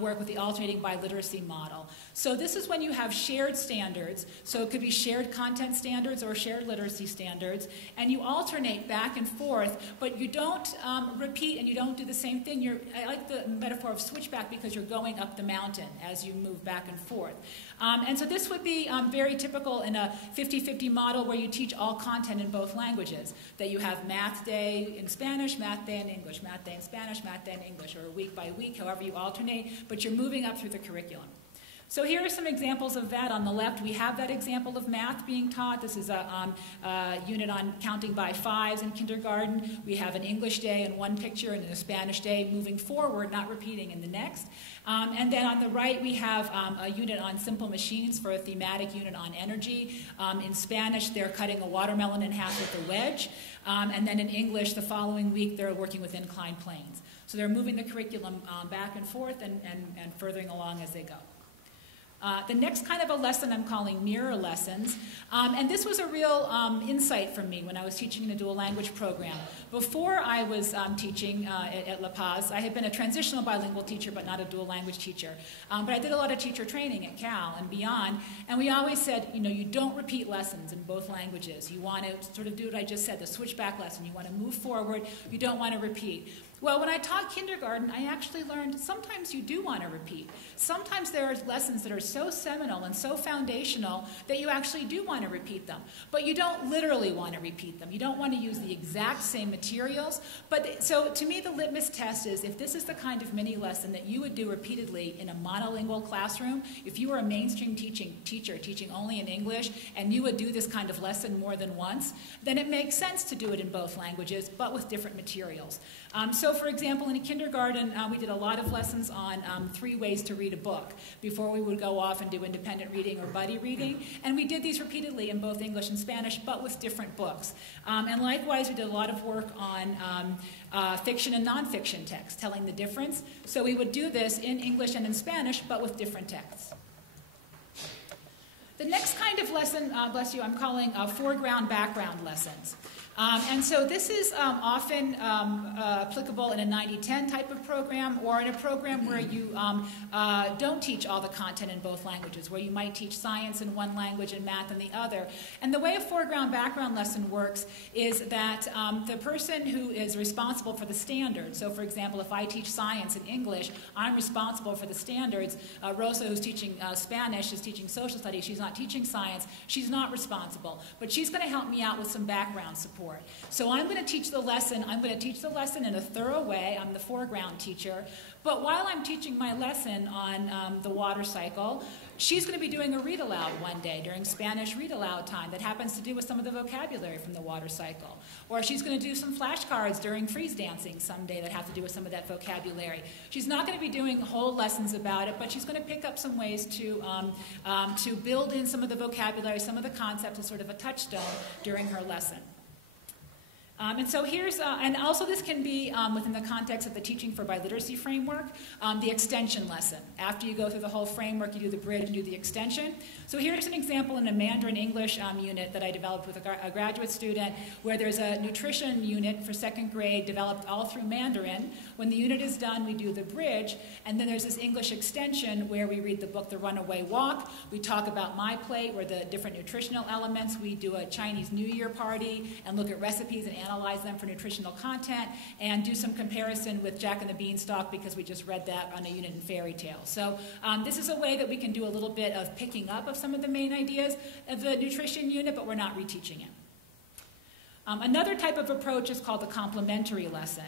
work with the alternating biliteracy model. So this is when you have shared standards, so it could be shared content standards or shared literacy standards, and you alternate back and forth, but you don't repeat and you don't do the same thing. I like the metaphor of switchback because you're going up the mountain as you move back and forth. And so this would be very typical in a 50-50 model where you teach all content in both languages. That you have math day in Spanish, math day in English, math day in Spanish, math day in English, or week by week, however you alternate, but you're moving up through the curriculum. So here are some examples of that. On the left, we have that example of math being taught. This is a unit on counting by fives in kindergarten. We have an English day in one picture and a Spanish day moving forward, not repeating in the next. And then on the right, we have a unit on simple machines for a thematic unit on energy. In Spanish, they're cutting a watermelon in half with a wedge. And then in English, the following week, they're working with inclined planes. So they're moving the curriculum back and forth and furthering along as they go. The next kind of a lesson I'm calling mirror lessons. And this was a real insight for me when I was teaching in a dual language program. Before I was teaching at La Paz, I had been a transitional bilingual teacher, but not a dual language teacher. But I did a lot of teacher training at Cal and beyond. And we always said, you don't repeat lessons in both languages. You want to sort of do what I just said, the switchback lesson. You want to move forward. You don't want to repeat. Well, when I taught kindergarten, I actually learned sometimes you do want to repeat. Sometimes there are lessons that are so seminal and so foundational that you actually do want to repeat them. But you don't literally want to repeat them. You don't want to use the exact same materials. So to me, the litmus test is if this is the kind of mini lesson that you would do repeatedly in a monolingual classroom, if you were a mainstream teacher teaching only in English, and you would do this kind of lesson more than once, then it makes sense to do it in both languages, but with different materials. So for example, in kindergarten, we did a lot of lessons on 3 ways to read a book before we would go off and do independent reading or buddy reading. And we did these repeatedly in both English and Spanish, but with different books. And likewise, we did a lot of work on fiction and nonfiction text, telling the difference. So we would do this in English and in Spanish, but with different texts. The next kind of lesson, bless you, I'm calling foreground-background lessons. And so this is often applicable in a 90-10 type of program or in a program where you don't teach all the content in both languages, where you might teach science in one language and math in the other. And the way a foreground-background lesson works is that the person who is responsible for the standards, so for example, if I teach science in English, I'm responsible for the standards. Rosa, who's teaching Spanish, is teaching social studies. She's not teaching science. She's not responsible. But she's going to help me out with some background support. So I'm going to teach the lesson. I'm going to teach the lesson in a thorough way. I'm the foreground teacher. But while I'm teaching my lesson on the water cycle, She's going to be doing a read aloud one day during Spanish read aloud time that happens to do with some of the vocabulary from the water cycle. Or she's going to do some flashcards during freeze dancing someday that have to do with some of that vocabulary. She's not going to be doing whole lessons about it, but she's going to pick up some ways to build in some of the vocabulary, some of the concepts as sort of a touchstone during her lesson. And so here's, and also this can be within the context of the Teaching for Biliteracy framework, the extension lesson. After you go through the whole framework, you do the bridge and do the extension. So here's an example in a Mandarin English unit that I developed with a graduate student, where there's a nutrition unit for second grade developed all through Mandarin. When the unit is done, we do the bridge, and then there's this English extension where we read the book, The Runaway Walk. We talk about My Plate, where the different nutritional elements. We do a Chinese New Year party and look at recipes and analyze them for nutritional content, and do some comparison with Jack and the Beanstalk, because we just read that on a unit in Fairy Tale. So this is a way that we can do a little bit of picking up of some of the main ideas of the nutrition unit, but we're not reteaching it. Another type of approach is called the complementary lesson.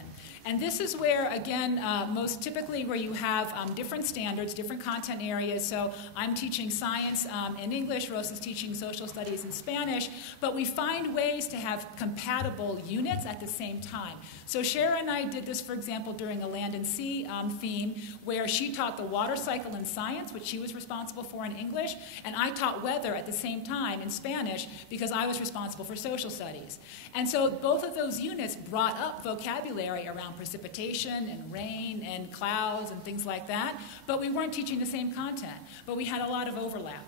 And this is where, again, most typically where you have different standards, different content areas. So I'm teaching science in English, Rosa's teaching social studies in Spanish, but we find ways to have compatible units at the same time. So Shara and I did this, for example, during a land and sea theme, where she taught the water cycle in science, which she was responsible for in English, and I taught weather at the same time in Spanish, because I was responsible for social studies. And so both of those units brought up vocabulary around precipitation and rain and clouds and things like that, but we weren't teaching the same content, but we had a lot of overlap.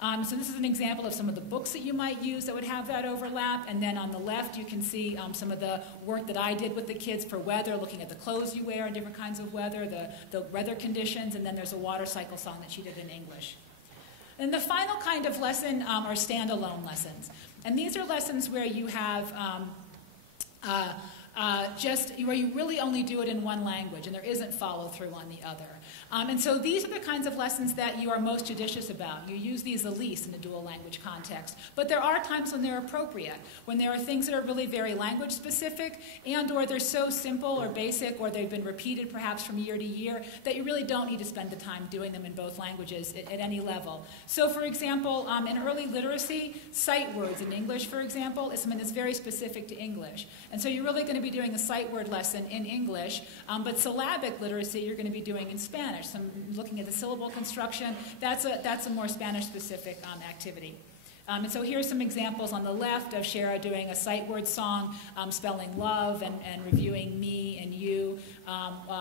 So this is an example of some of the books that you might use that would have that overlap, and then on the left you can see some of the work that I did with the kids for weather, looking at the clothes you wear in different kinds of weather, the weather conditions, and then there's a water cycle song that she did in English. And the final kind of lesson are standalone lessons. And these are lessons where you have where you really only do it in one language and there isn't follow through on the other. And so these are the kinds of lessons that you are most judicious about. You use these the least in a dual language context. But there are times when they're appropriate, when there are things that are really very language specific, and or they're so simple or basic, or they've been repeated perhaps from year to year, that you really don't need to spend the time doing them in both languages at any level. So for example, in early literacy, sight words in English, for example, is something that's very specific to English. And so you're really going to be doing a sight word lesson in English, but syllabic literacy you're going to be doing in Spanish. So looking at the syllable construction, that's a more Spanish-specific activity. And so here's some examples on the left of Shara doing a sight word song, spelling love and reviewing me and you,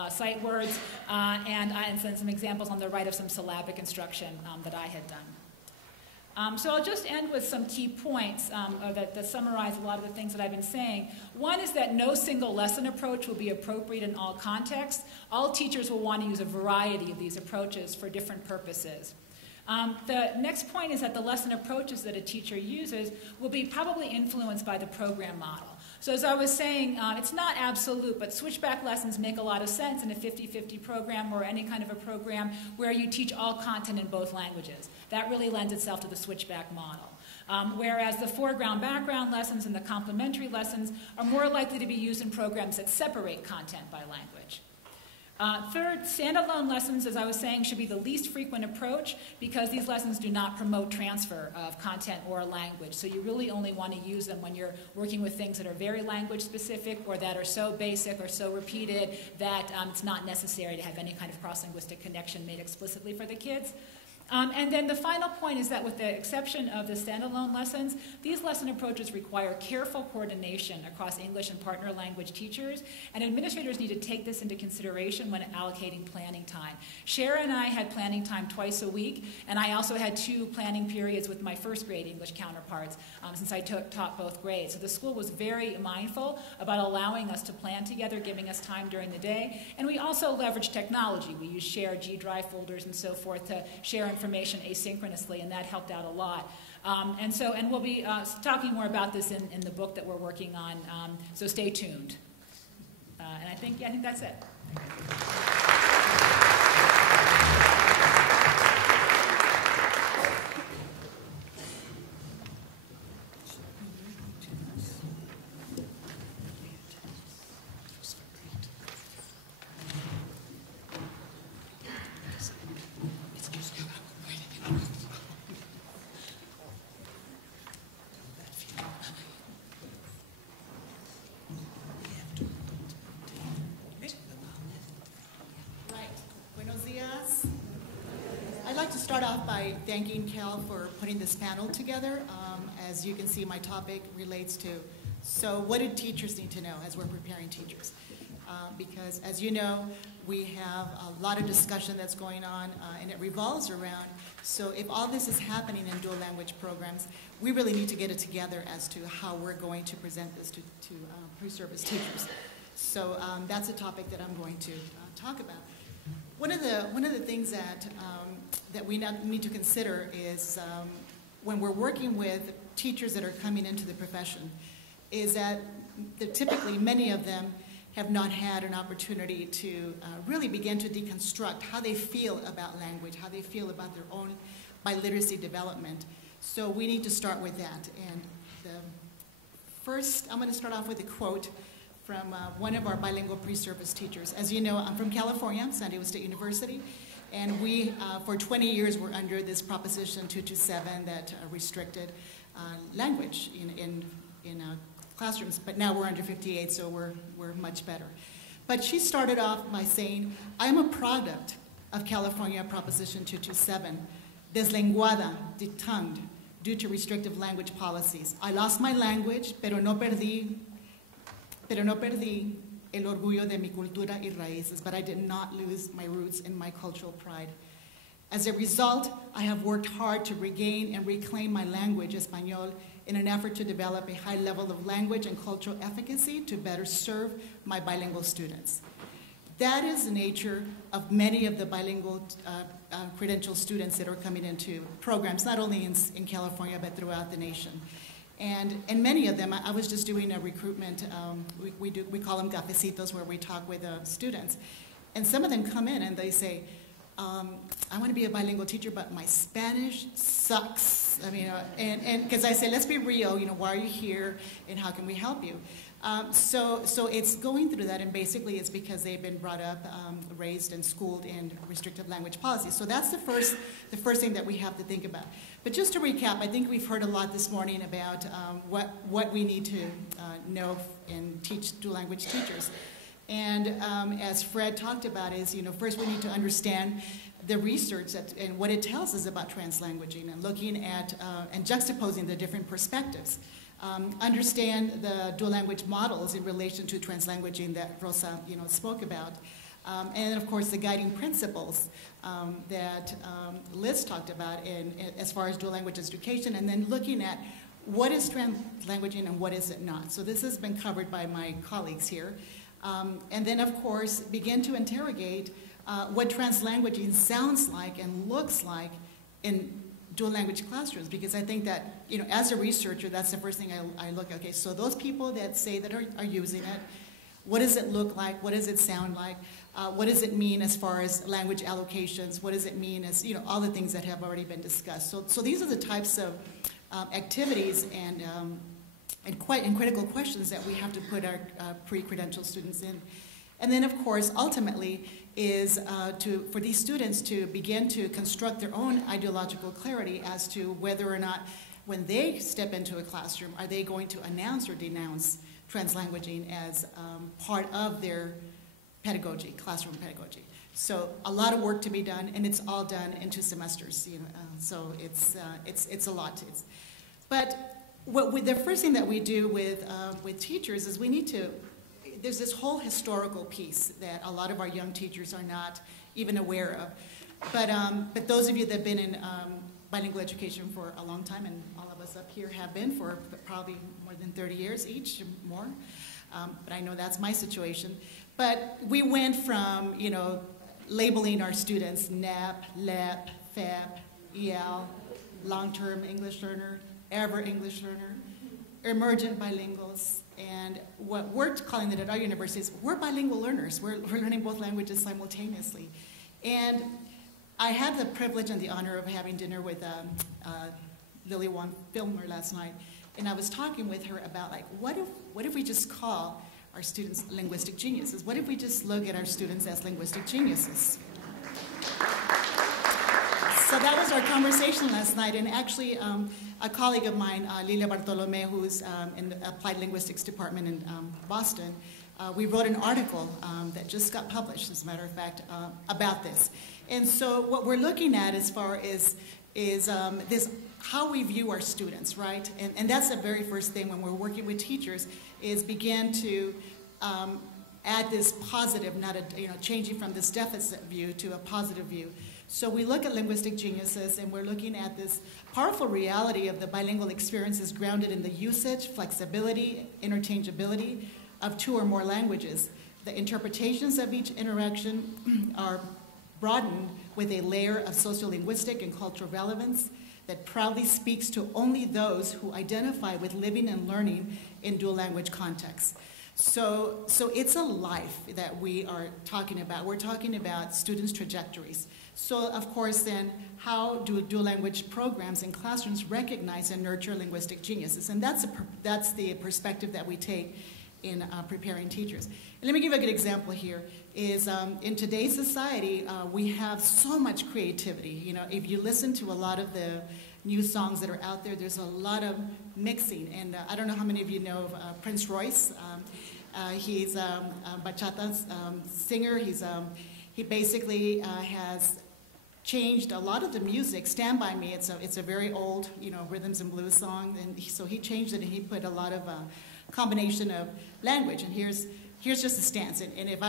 sight words, and then some examples on the right of some syllabic instruction that I had done. So I'll just end with some key points that summarize a lot of the things that I've been saying. One is that no single lesson approach will be appropriate in all contexts. All teachers will want to use a variety of these approaches for different purposes. The next point is that the lesson approaches that a teacher uses will be probably influenced by the program model. So as I was saying, it's not absolute, but switchback lessons make a lot of sense in a 50-50 program or any kind of a program where you teach all content in both languages. That really lends itself to the switchback model. Whereas the foreground-background lessons and the complementary lessons are more likely to be used in programs that separate content by language. Third, standalone lessons, as I was saying, should be the least frequent approach because these lessons do not promote transfer of content or language. So you really only want to use them when you're working with things that are very language specific or that are so basic or so repeated that it's not necessary to have any kind of cross-linguistic connection made explicitly for the kids. And then the final point is that with the exception of the standalone lessons, these lesson approaches require careful coordination across English and partner language teachers, and administrators need to take this into consideration when allocating planning time. Shara and I had planning time twice a week, and I also had 2 planning periods with my first grade English counterparts since I taught both grades. So the school was very mindful about allowing us to plan together, giving us time during the day, and we also leveraged technology. We used shared G Drive folders and so forth to share information asynchronously, and that helped out a lot. And we'll be talking more about this in the book that we're working on, so stay tuned. And I think that's it. off by thanking Cal for putting this panel together. As you can see, my topic relates to, so what do teachers need to know as we're preparing teachers? Because as you know, we have a lot of discussion that's going on, and it revolves around, so if all this is happening in dual language programs, we really need to get it together as to how we're going to present this to pre-service teachers. So that's a topic that I'm going to talk about. One of the things that we need to consider is when we're working with teachers that are coming into the profession, is that typically many of them have not had an opportunity to really begin to deconstruct how they feel about language, how they feel about their own biliteracy development. So we need to start with that. And first, I'm going to start off with a quote from one of our bilingual pre-service teachers. As you know, I'm from California, San Diego State University, and we, for 20 years, were under this Proposition 227 that restricted language in classrooms, but now we're under 58, so we're much better. But she started off by saying, I am a product of California Proposition 227, deslenguada, detongued, due to restrictive language policies. I lost my language, pero no perdí el orgullo de mi cultura y raíces, but I did not lose my roots and my cultural pride. As a result, I have worked hard to regain and reclaim my language, Espanol, in an effort to develop a high level of language and cultural efficacy to better serve my bilingual students. That is the nature of many of the bilingual credential students that are coming into programs, not only in California, but throughout the nation. And many of them, I was just doing a recruitment, we call them cafecitos, where we talk with students. And some of them come in and they say, I want to be a bilingual teacher, but my Spanish sucks. I mean, and because I say, let's be real, why are you here and how can we help you? So it's going through that, and basically it's because they've been brought up, raised and schooled in restrictive language policies. So that's the first thing that we have to think about. But just to recap, I think we've heard a lot this morning about what we need to know and teach dual language teachers. And as Fred talked about is, first we need to understand the research and what it tells us about translanguaging, and looking at and juxtaposing the different perspectives. Understand the dual language models in relation to translanguaging that Rosa spoke about. And of course the guiding principles that Liz talked about as far as dual language education, and then looking at what is translanguaging and what is it not. So this has been covered by my colleagues here. And then, of course, begin to interrogate what translanguaging sounds like and looks like in dual language classrooms, because I think that, as a researcher, that's the first thing I look at. Okay, so those people that say that are using it, what does it look like? What does it sound like? What does it mean as far as language allocations? What does it mean as, all the things that have already been discussed? So these are the types of activities and critical questions that we have to put our pre-credential students in. And then, of course, ultimately is for these students to begin to construct their own ideological clarity as to whether or not, when they step into a classroom, are they going to announce or denounce translanguaging as part of their pedagogy, classroom pedagogy. So a lot of work to be done, and it's all done in 2 semesters. So it's a lot. But the first thing that we do with teachers is we need to, there's this whole historical piece that a lot of our young teachers are not even aware of. But those of you that have been in bilingual education for a long time, and all of us up here have been for probably more than 30 years each, or more. But I know that's my situation. But we went from, labeling our students NEP, LEP, FEP, EL, long-term English learner, ever English learner, emergent bilinguals, and what we're calling it at our university is we're bilingual learners. We're learning both languages simultaneously. And I had the privilege and the honor of having dinner with Lily Wong Filmer last night, and I was talking with her about, like, what if we just call our students linguistic geniuses? What if we just look at our students as linguistic geniuses? So that was our conversation last night, and actually a colleague of mine, Lilia Bartolome, who's in the Applied Linguistics Department in Boston, we wrote an article that just got published, as a matter of fact, about this. And so what we're looking at as far as is this, how we view our students, right? And that's the very first thing when we're working with teachers, is begin to add this positive, not changing from this deficit view to a positive view. So we look at linguistic geniuses, and we're looking at this powerful reality of the bilingual experiences grounded in the usage, flexibility, interchangeability of 2 or more languages. The interpretations of each interaction are broadened with a layer of sociolinguistic and cultural relevance that proudly speaks to only those who identify with living and learning in dual language contexts. So it's a life that we are talking about. We're talking about students' trajectories. So of course then, how do dual language programs in classrooms recognize and nurture linguistic geniuses? And that's the perspective that we take in preparing teachers. And let me give a good example here, is in today's society, we have so much creativity. You know, if you listen to a lot of the new songs that are out there, there's a lot of mixing. And I don't know how many of you know of Prince Royce. He's a bachata singer. He basically has changed a lot of the music. Stand By Me, it's a very old, rhythms and blues song, and so he changed it, and he put a lot of combination of language. And here's just a stance. And if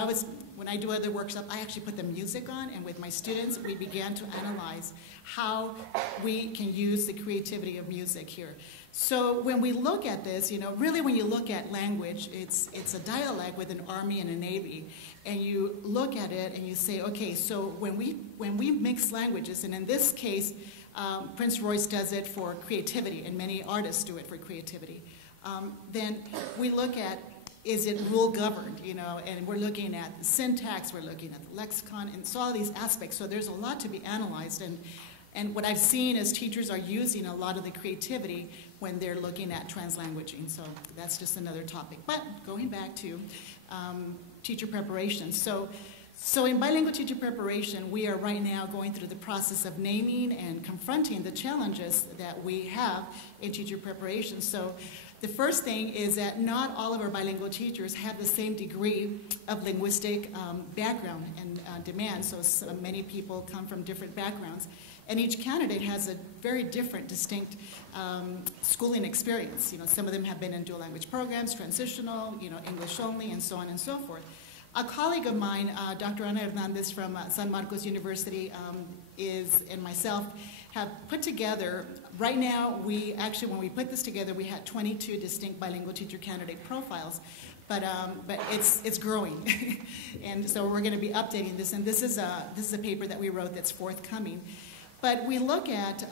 when I do other workshops, I actually put the music on, and with my students, we began to analyze how we can use the creativity of music here. So when we look at this, really when you look at language, it's a dialect with an army and a navy. And you look at it and you say, okay, so when we mix languages, and in this case, Prince Royce does it for creativity, and many artists do it for creativity. Then we look at, is it rule governed, and we're looking at the syntax, we're looking at the lexicon, and so all these aspects. So there's a lot to be analyzed, and what I've seen is teachers are using a lot of the creativity when they're looking at translanguaging. So that's just another topic. But going back to teacher preparation. So in bilingual teacher preparation, we are right now going through the process of naming and confronting the challenges that we have in teacher preparation. So the first thing is that not all of our bilingual teachers have the same degree of linguistic background and demand. So many people come from different backgrounds. And each candidate has a very different, distinct schooling experience. Some of them have been in dual language programs, transitional, English only, and so on and so forth. A colleague of mine, Dr. Ana Hernandez from San Marcos University, and myself have put together, right now, when we put this together, we had 22 distinct bilingual teacher candidate profiles, but it's growing. And so we're going to be updating this, and this is a paper that we wrote that's forthcoming. But we look at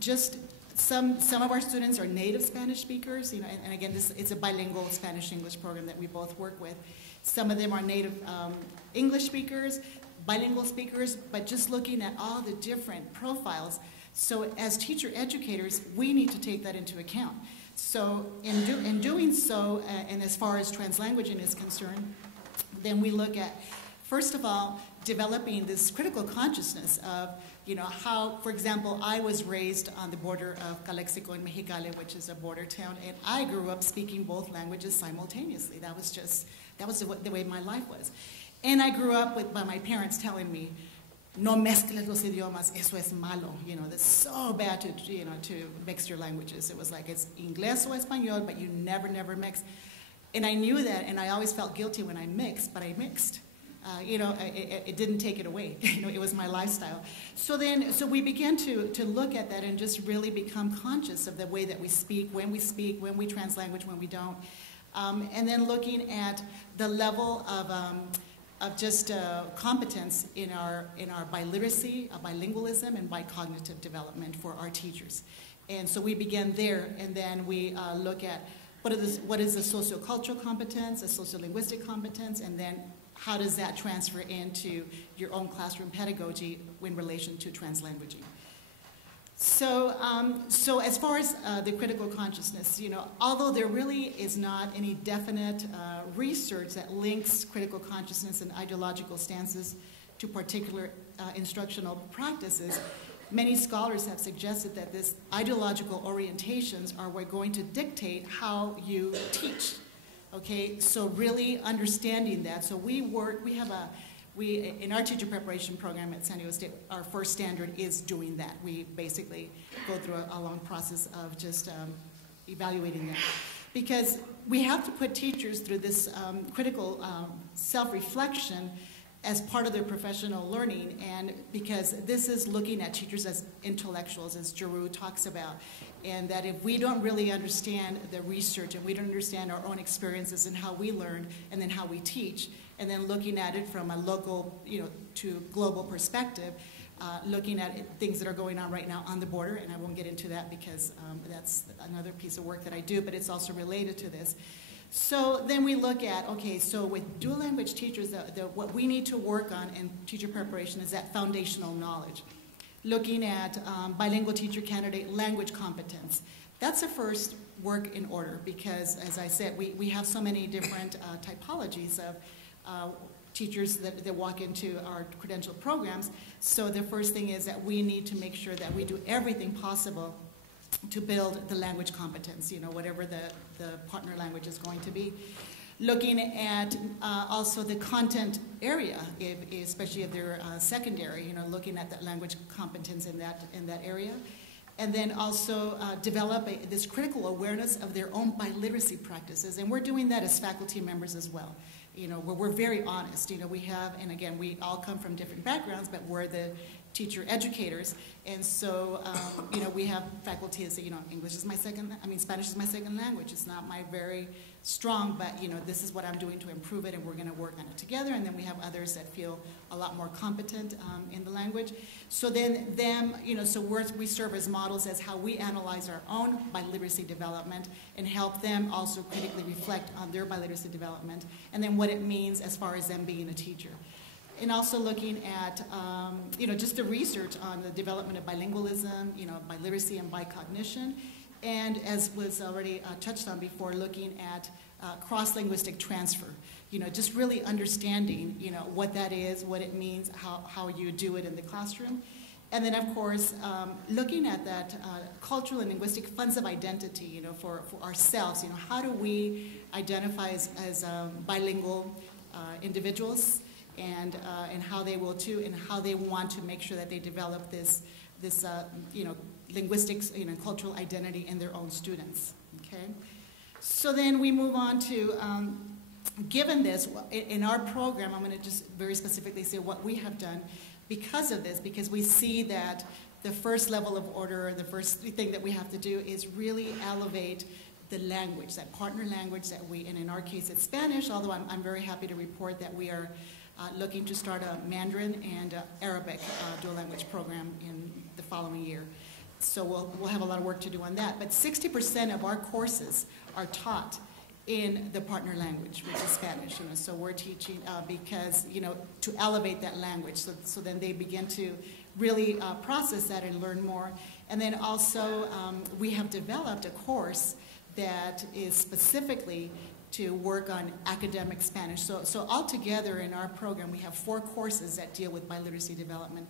just some of our students are native Spanish speakers, and again, it's a bilingual Spanish-English program that we both work with. Some of them are native English speakers, bilingual speakers, but just looking at all the different profiles. So as teacher educators, we need to take that into account. So in doing so, and as far as translanguaging is concerned, then we look at, first of all, developing this critical consciousness of how, for example, I was raised on the border of Calexico and Mexicali, which is a border town, and I grew up speaking both languages simultaneously. That was the way my life was. And I grew up by my parents telling me, no mezcles los idiomas, eso es malo. That's so bad to mix your languages. It was like it's Inglés o Español, but you never mix. And I knew that, and I always felt guilty when I mixed, but I mixed. It didn't take it away. It was my lifestyle. So we began to look at that and just really become conscious of the way that we speak, when we translanguage, when we don't. And then looking at the level of just competence in our biliteracy, bilingualism, and bicognitive development for our teachers. And so we began there, and then we look at what is the sociocultural competence, the sociolinguistic competence, and then how does that transfer into your own classroom pedagogy in relation to translanguaging? So as far as the critical consciousness, although there really is not any definite research that links critical consciousness and ideological stances to particular instructional practices, many scholars have suggested that this ideological orientations are what going to dictate how you teach. Okay, so really understanding that. So we in our teacher preparation program at San Diego State, our first standard is doing that. We basically go through a long process of just evaluating that. Because we have to put teachers through this critical self-reflection as part of their professional learning, and because this is looking at teachers as intellectuals, as Giroux talks about, and that if we don't really understand the research and we don't understand our own experiences and how we learn and then how we teach, and then looking at it from a local, to global perspective, looking at things that are going on right now on the border, and I won't get into that because that's another piece of work that I do, but it's also related to this. So then we look at, okay, so with dual language teachers, what we need to work on in teacher preparation is that foundational knowledge. Looking at bilingual teacher candidate language competence. That's the first work in order because, as I said, we have so many different typologies of teachers that walk into our credential programs. So the first thing is that we need to make sure that we do everything possible to build the language competence, whatever the partner language is going to be. Looking at also the content area, especially if they're secondary, looking at that language competence in that area. And then also develop this critical awareness of their own biliteracy practices. And we're doing that as faculty members as well. Where we're very honest. We have, and again, we all come from different backgrounds, but we're the teacher educators, and so we have faculty that say, Spanish is my second language. It's not my very strong, but this is what I'm doing to improve it, and we're going to work on it together. And then we have others that feel a lot more competent in the language. So then we serve as models as how we analyze our own biliteracy development and help them also critically reflect on their biliteracy development, and then what it means as far as them being a teacher. And also looking at, just the research on the development of bilingualism, biliteracy and bicognition. And as was already touched on before, looking at cross-linguistic transfer. Just really understanding, what that is, what it means, how you do it in the classroom. And then, of course, looking at that cultural and linguistic funds of identity, for ourselves. How do we identify as bilingual individuals? And how they will too, and how they want to make sure that they develop this linguistics, cultural identity in their own students. Okay, so then we move on to, given this in our program, I'm going to just very specifically say what we have done because of this, because we see that the first level of order, the first thing that we have to do is really elevate the language, that partner language that and in our case it's Spanish, although I'm very happy to report that we are looking to start a Mandarin and Arabic dual language program in the following year. So we'll have a lot of work to do on that. But 60% of our courses are taught in the partner language, which is Spanish. So we're teaching because, to elevate that language. So then they begin to really process that and learn more. And then also we have developed a course that is specifically to work on academic Spanish. So altogether in our program, we have 4 courses that deal with biliteracy development.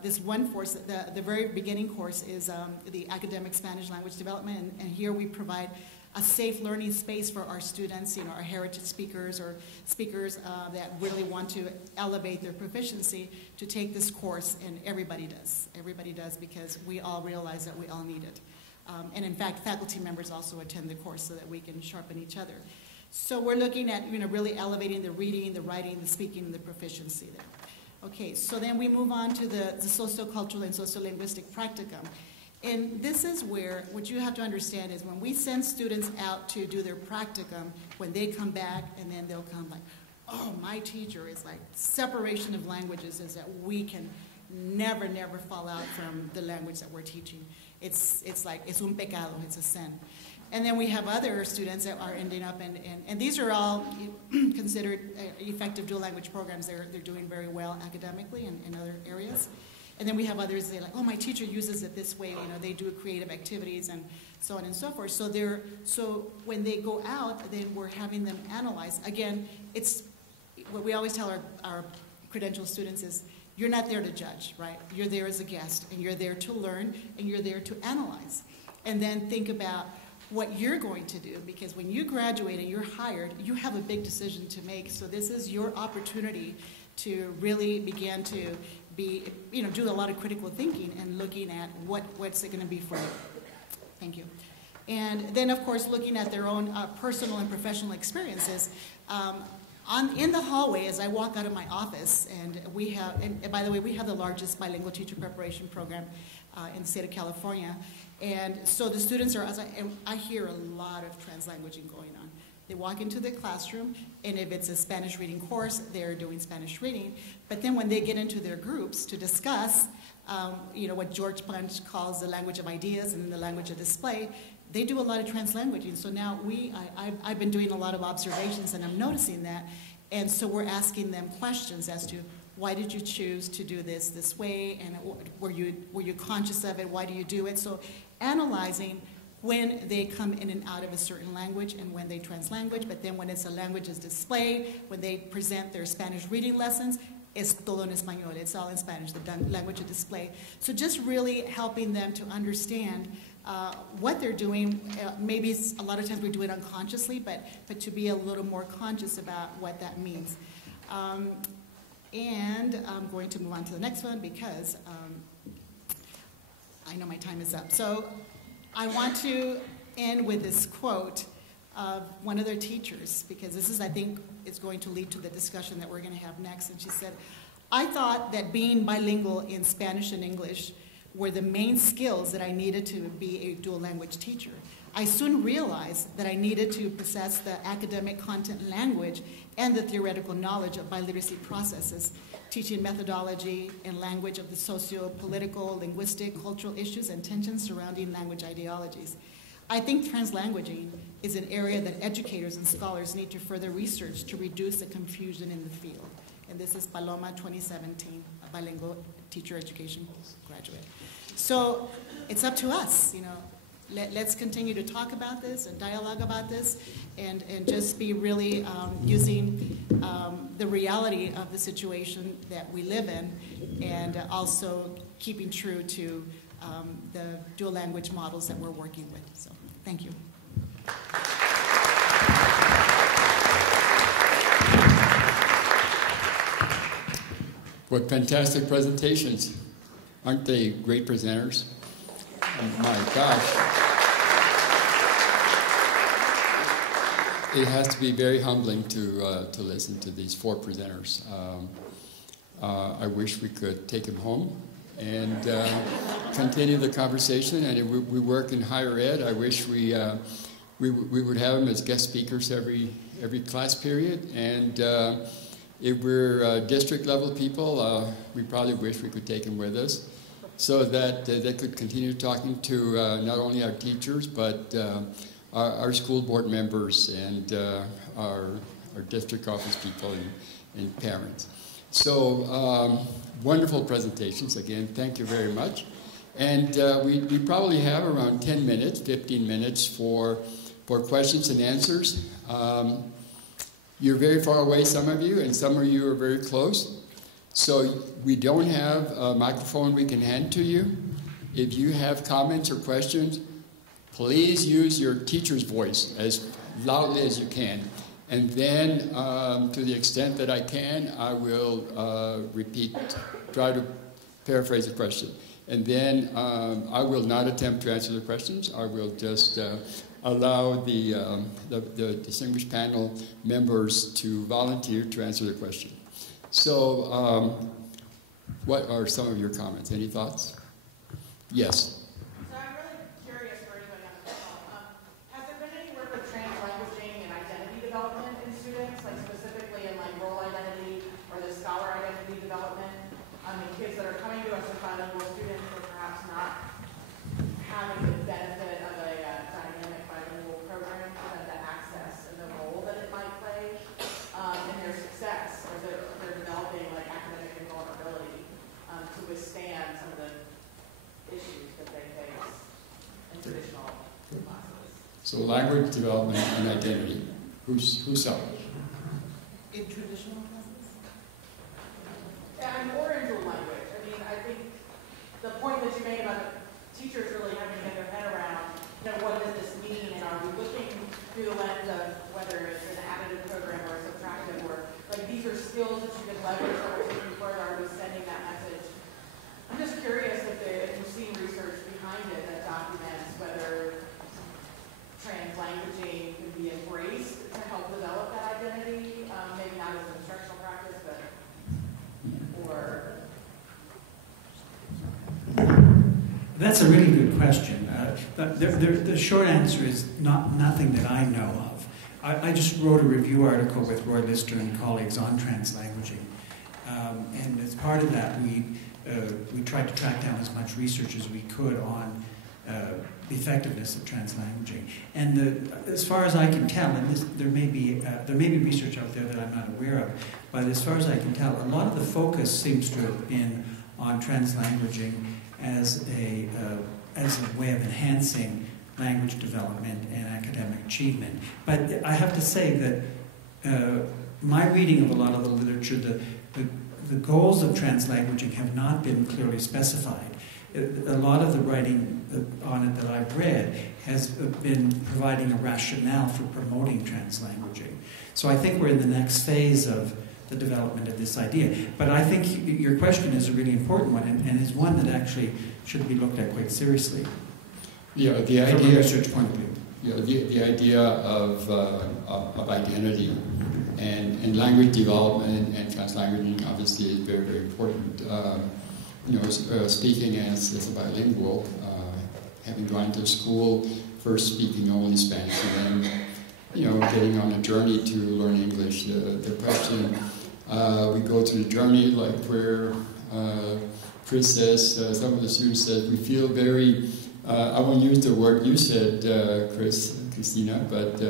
This one course, the very beginning course, is the academic Spanish language development, and here we provide a safe learning space for our students, our heritage speakers or speakers that really want to elevate their proficiency to take this course, and everybody does. Everybody does, because we all realize that we all need it. And in fact, faculty members also attend the course so that we can sharpen each other. So we're looking at really elevating the reading, the writing, the speaking, and the proficiency there. Okay, so then we move on to the sociocultural and sociolinguistic practicum. And this is where what you have to understand is when we send students out to do their practicum, when they come back and then they'll come like, oh, my teacher is like, separation of languages is that we can never fall out from the language that we're teaching. It's like, it's un pecado, it's a sin. And then we have other students that are ending up, and these are all considered effective dual language programs. They're doing very well academically and in other areas. And then we have others, they're like, oh, my teacher uses it this way, they do creative activities and so on and so forth. So when they go out, then we're having them analyze. Again, it's what we always tell our credential students is, you're not there to judge, right? You're there as a guest, and you're there to learn, and you're there to analyze. And then think about, what you're going to do, because when you graduate and you're hired, you have a big decision to make. So this is your opportunity to really begin to be, do a lot of critical thinking and looking at what's it going to be for you. Thank you. And then, of course, looking at their own personal and professional experiences. In the hallway, as I walk out of my office, and we have, and by the way, we have the largest bilingual teacher preparation program in the state of California. And so the students are, and I hear a lot of translanguaging going on. They walk into the classroom, and if it's a Spanish reading course, they're doing Spanish reading. But then when they get into their groups to discuss, what George Punch calls the language of ideas and the language of display, they do a lot of translanguaging. So now I've been doing a lot of observations, and I'm noticing that. And so we're asking them questions as to, why did you choose to do this way? And were you conscious of it? Why do you do it? So analyzing when they come in and out of a certain language and when they translanguage, but then when it's a language is displayed, when they present their Spanish reading lessons, es todo en español, it's all in Spanish, the language of display. So just really helping them to understand what they're doing. Maybe a lot of times we do it unconsciously, but to be a little more conscious about what that means. And I'm going to move on to the next one because I know my time is up. So I want to end with this quote of one of their teachers, because this is, I think, is going to lead to the discussion that we're going to have next. And she said, I thought that being bilingual in Spanish and English were the main skills that I needed to be a dual language teacher. I soon realized that I needed to possess the academic content language and the theoretical knowledge of biliteracy processes, teaching methodology and language of the socio-political, linguistic, cultural issues and tensions surrounding language ideologies. I think translanguaging is an area that educators and scholars need to further research to reduce the confusion in the field. And this is Paloma 2017, a bilingual teacher education graduate. So it's up to us, Let's continue to talk about this and dialogue about this and just be really using the reality of the situation that we live in, and also keeping true to the dual language models that we're working with. So thank you. What fantastic presentations. Aren't they great presenters? Oh my gosh. It has to be very humbling to listen to these four presenters. I wish we could take them home and continue the conversation. And if we work in higher ed, I wish we would have them as guest speakers every class period. And if we're district level people, we probably wish we could take them with us, so that they could continue talking to not only our teachers, but our school board members and our district office people and parents. So wonderful presentations again. Thank you very much. And we probably have around 10 minutes, 15 minutes for questions and answers. You're very far away, some of you, and some of you are very close. So we don't have a microphone we can hand to you. If you have comments or questions, please use your teacher's voice as loudly as you can. And then, to the extent that I can, I will try to paraphrase the question. And then I will not attempt to answer the questions. I will just allow the distinguished panel members to volunteer to answer the question. So what are some of your comments? Any thoughts? Yes. So I'm really curious for anybody on the panel. Has there been any work with translanguaging and identity development in students, like specifically in like role identity or the scholar identity development? The kids that are coming to us as bilingual students but perhaps not having the benefit of a dynamic bilingual program for them to access and the role that it might play in their success, or that they're developing like academic invulnerability to withstand some of the issues that they face in traditional classes. So language development and identity. Who's up? In traditional classes? And more in dual language. I mean, I think the point that you made about the teachers really having to get their head around what does this mean, and are we looking through the lens of whether it's an additive program or a subtractive, or like these are skills that you can leverage that we're taking further, are we sending that message? I'm just curious if you've seen research behind it that documents whether translanguaging can be embraced to help develop that identity, maybe not as an instructional practice, but or... That's a really good question. The short answer is nothing that I know of. I just wrote a review article with Roy Lister and colleagues on translanguaging. And as part of that, we tried to track down as much research as we could on the effectiveness of translanguaging. And as far as I can tell, and there may be research out there that I'm not aware of, but as far as I can tell, a lot of the focus seems to have been on translanguaging as a way of enhancing language development and academic achievement. But I have to say that my reading of a lot of the literature, the goals of translanguaging have not been clearly specified. A lot of the writing on it that I've read has been providing a rationale for promoting translanguaging. So I think we're in the next phase of the development of this idea. But I think your question is a really important one, and is one that actually should be looked at quite seriously. Yeah, the idea, from a research point of view. Yeah, the idea of identity and language development and translanguaging obviously is very, very important. Speaking as a bilingual, having gone to school, first speaking only Spanish, and then getting on a journey to learn English. The question, we go through the journey like where Chris says, some of the students said, we feel very, I won't use the word you said, Christina, but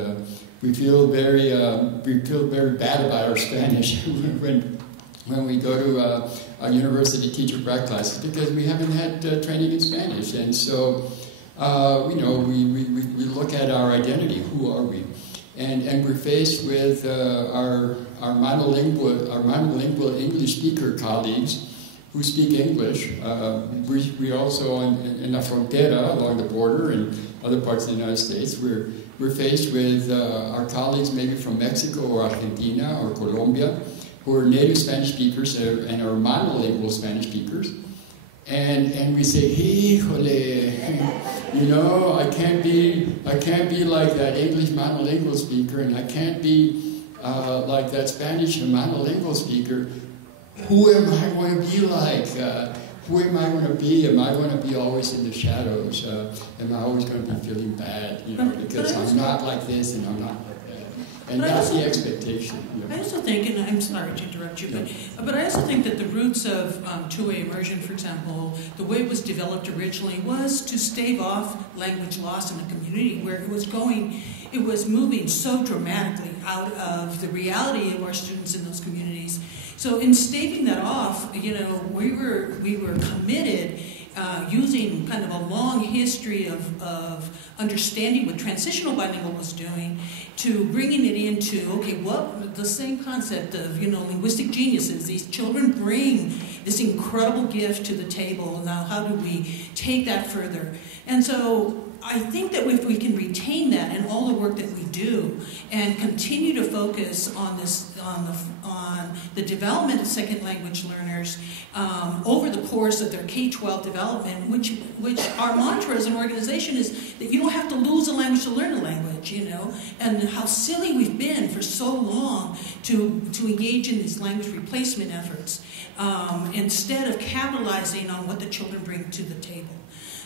we feel very bad about our Spanish when we go to a university teacher prep classes because we haven't had training in Spanish, and so we look at our identity. Who are we? And we're faced with our monolingual English speaker colleagues who speak English. We also in La Frontera, along the border, and other parts of the United States, we're faced with our colleagues maybe from Mexico or Argentina or Colombia, who are native Spanish speakers and are monolingual Spanish speakers. And we say, híjole, I can't be like that English monolingual speaker, and I can't be like that Spanish monolingual speaker. Who am I going to be like? Who am I going to be? Am I going to be always in the shadows? Am I always going to be feeling bad? Because I'm not like this and I'm not like that. And that's the expectation. I also think, and I'm sorry to interrupt you, but I also think that the roots of two-way immersion, for example, the way it was developed originally was to stave off language loss in a community where it was moving so dramatically out of the reality of our students in those communities. So in staving that off, we were committed using kind of a long history of understanding what transitional bilingual was doing to bringing it into, the same concept of, linguistic geniuses. These children bring this incredible gift to the table. Now, how do we take that further? And so I think that if we can retain that in all the work that we do and continue to focus on this, on the development of second language learners over the course of their K-12 development, which our mantra as an organization is that you don't have to lose a language to learn a language, and how silly we've been for so long to engage in these language replacement efforts instead of capitalizing on what the children bring to the table.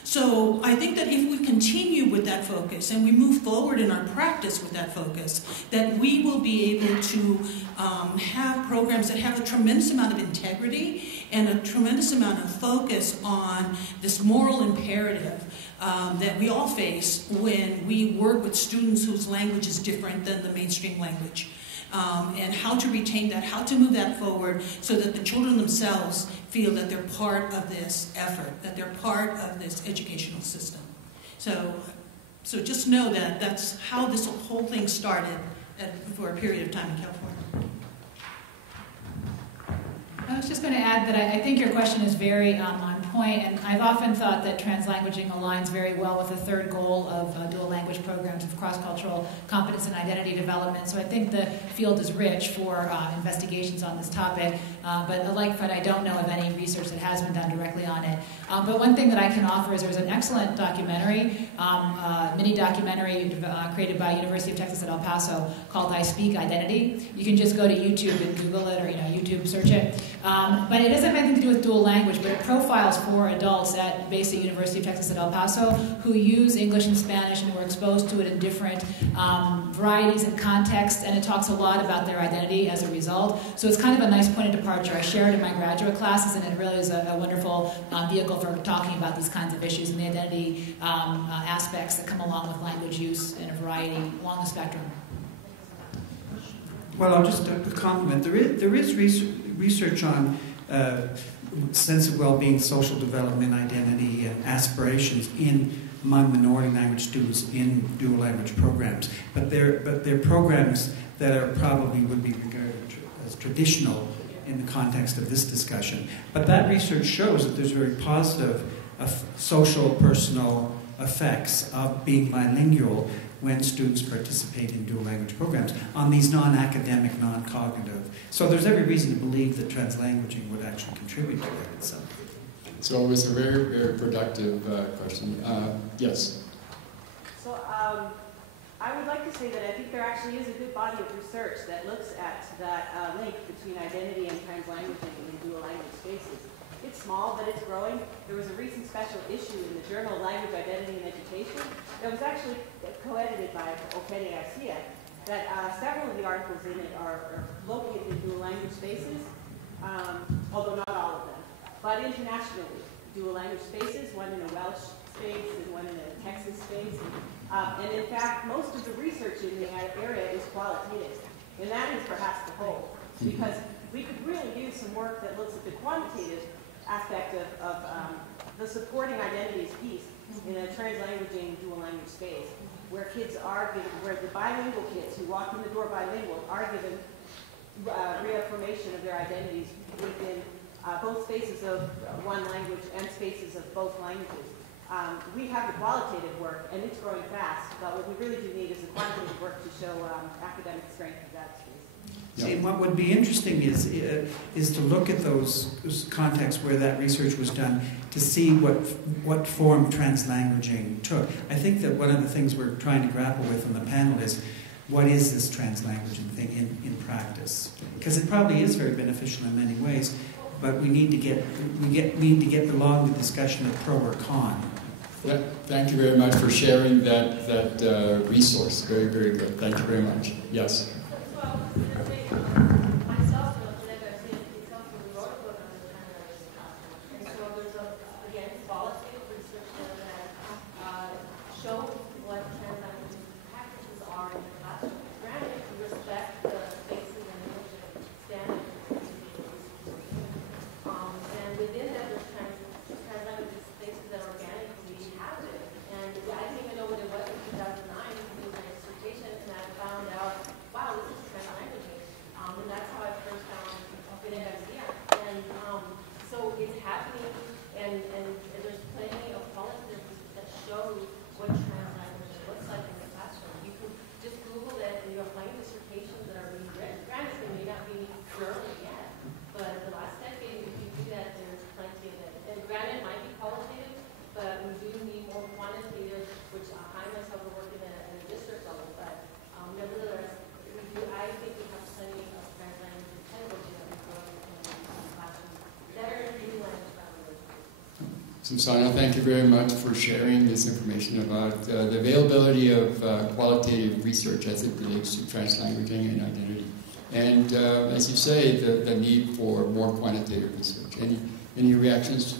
So I think that if we continue with that focus and we move forward in our practice with that focus, that we will be able to have programs that have a tremendous amount of integrity and a tremendous amount of focus on this moral imperative that we all face when we work with students whose language is different than the mainstream language. And how to retain that, how to move that forward so that the children themselves feel that they're part of this effort, that they're part of this educational system. So just know that that's how this whole thing started for a period of time in California. I was just going to add that I think your question is very on point, and I've often thought that translanguaging aligns very well with the third goal of dual language programs of cross-cultural competence and identity development. So I think the field is rich for investigations on this topic. But like Fred, I don't know of any research that has been done directly on it. But one thing that I can offer is there's an excellent documentary, mini documentary created by University of Texas at El Paso called I Speak Identity. You can just go to YouTube and Google it, or YouTube search it. But it doesn't have anything to do with dual language, but it profiles 4 adults based at University of Texas at El Paso who use English and Spanish and were exposed to it in different varieties and contexts, and it talks a lot about their identity as a result. So it's kind of a nice point of departure. I share it in my graduate classes, and it really is a wonderful vehicle for talking about these kinds of issues and the identity aspects that come along with language use in a variety along the spectrum. Well, I'll just compliment. There is research on sense of well-being, social development, identity, and aspirations among minority language students in dual language programs. But they're programs that are probably would be regarded as traditional in the context of this discussion. But that research shows that there's very positive social, personal effects of being bilingual when students participate in dual language programs on these non-academic, non-cognitive. So there's every reason to believe that translanguaging would actually contribute to that itself. So it was a very, very productive question. Yes? So I would like to say that I think there actually is a good body of research that looks at that link between identity and translanguaging in dual language spaces. It's small, but it's growing. There was a recent special issue in the journal Language, Identity, and Education that was actually co-edited by Okene Garcia, that several of the articles in it are located in dual language spaces, although not all of them. But internationally, dual language spaces, one in a Welsh space and one in a Texas space. And in fact, most of the research in the area is qualitative. And that is perhaps the whole, because we could really use some work that looks at the quantitative aspect of the supporting identities piece in a translanguaging dual language space, where kids are given, where the bilingual kids who walk in the door bilingual are given reaffirmation of their identities within both spaces of one language and spaces of both languages. We have the qualitative work, and it's growing fast, but what we really do need is the quantitative work to show academic strength of that space. See, what would be interesting is to look at those contexts where that research was done to see what form translanguaging took. I think that one of the things we're trying to grapple with on the panel is what is this translanguaging thing in practice? Because it probably is very beneficial in many ways, but we need to get along the discussion of pro or con. Thank you very much for sharing that resource. Very, very good. Thank you very much. Yes. Susana, thank you very much for sharing this information about the availability of qualitative research as it relates to translanguaging and identity. And as you say, the need for more quantitative research. Any reactions?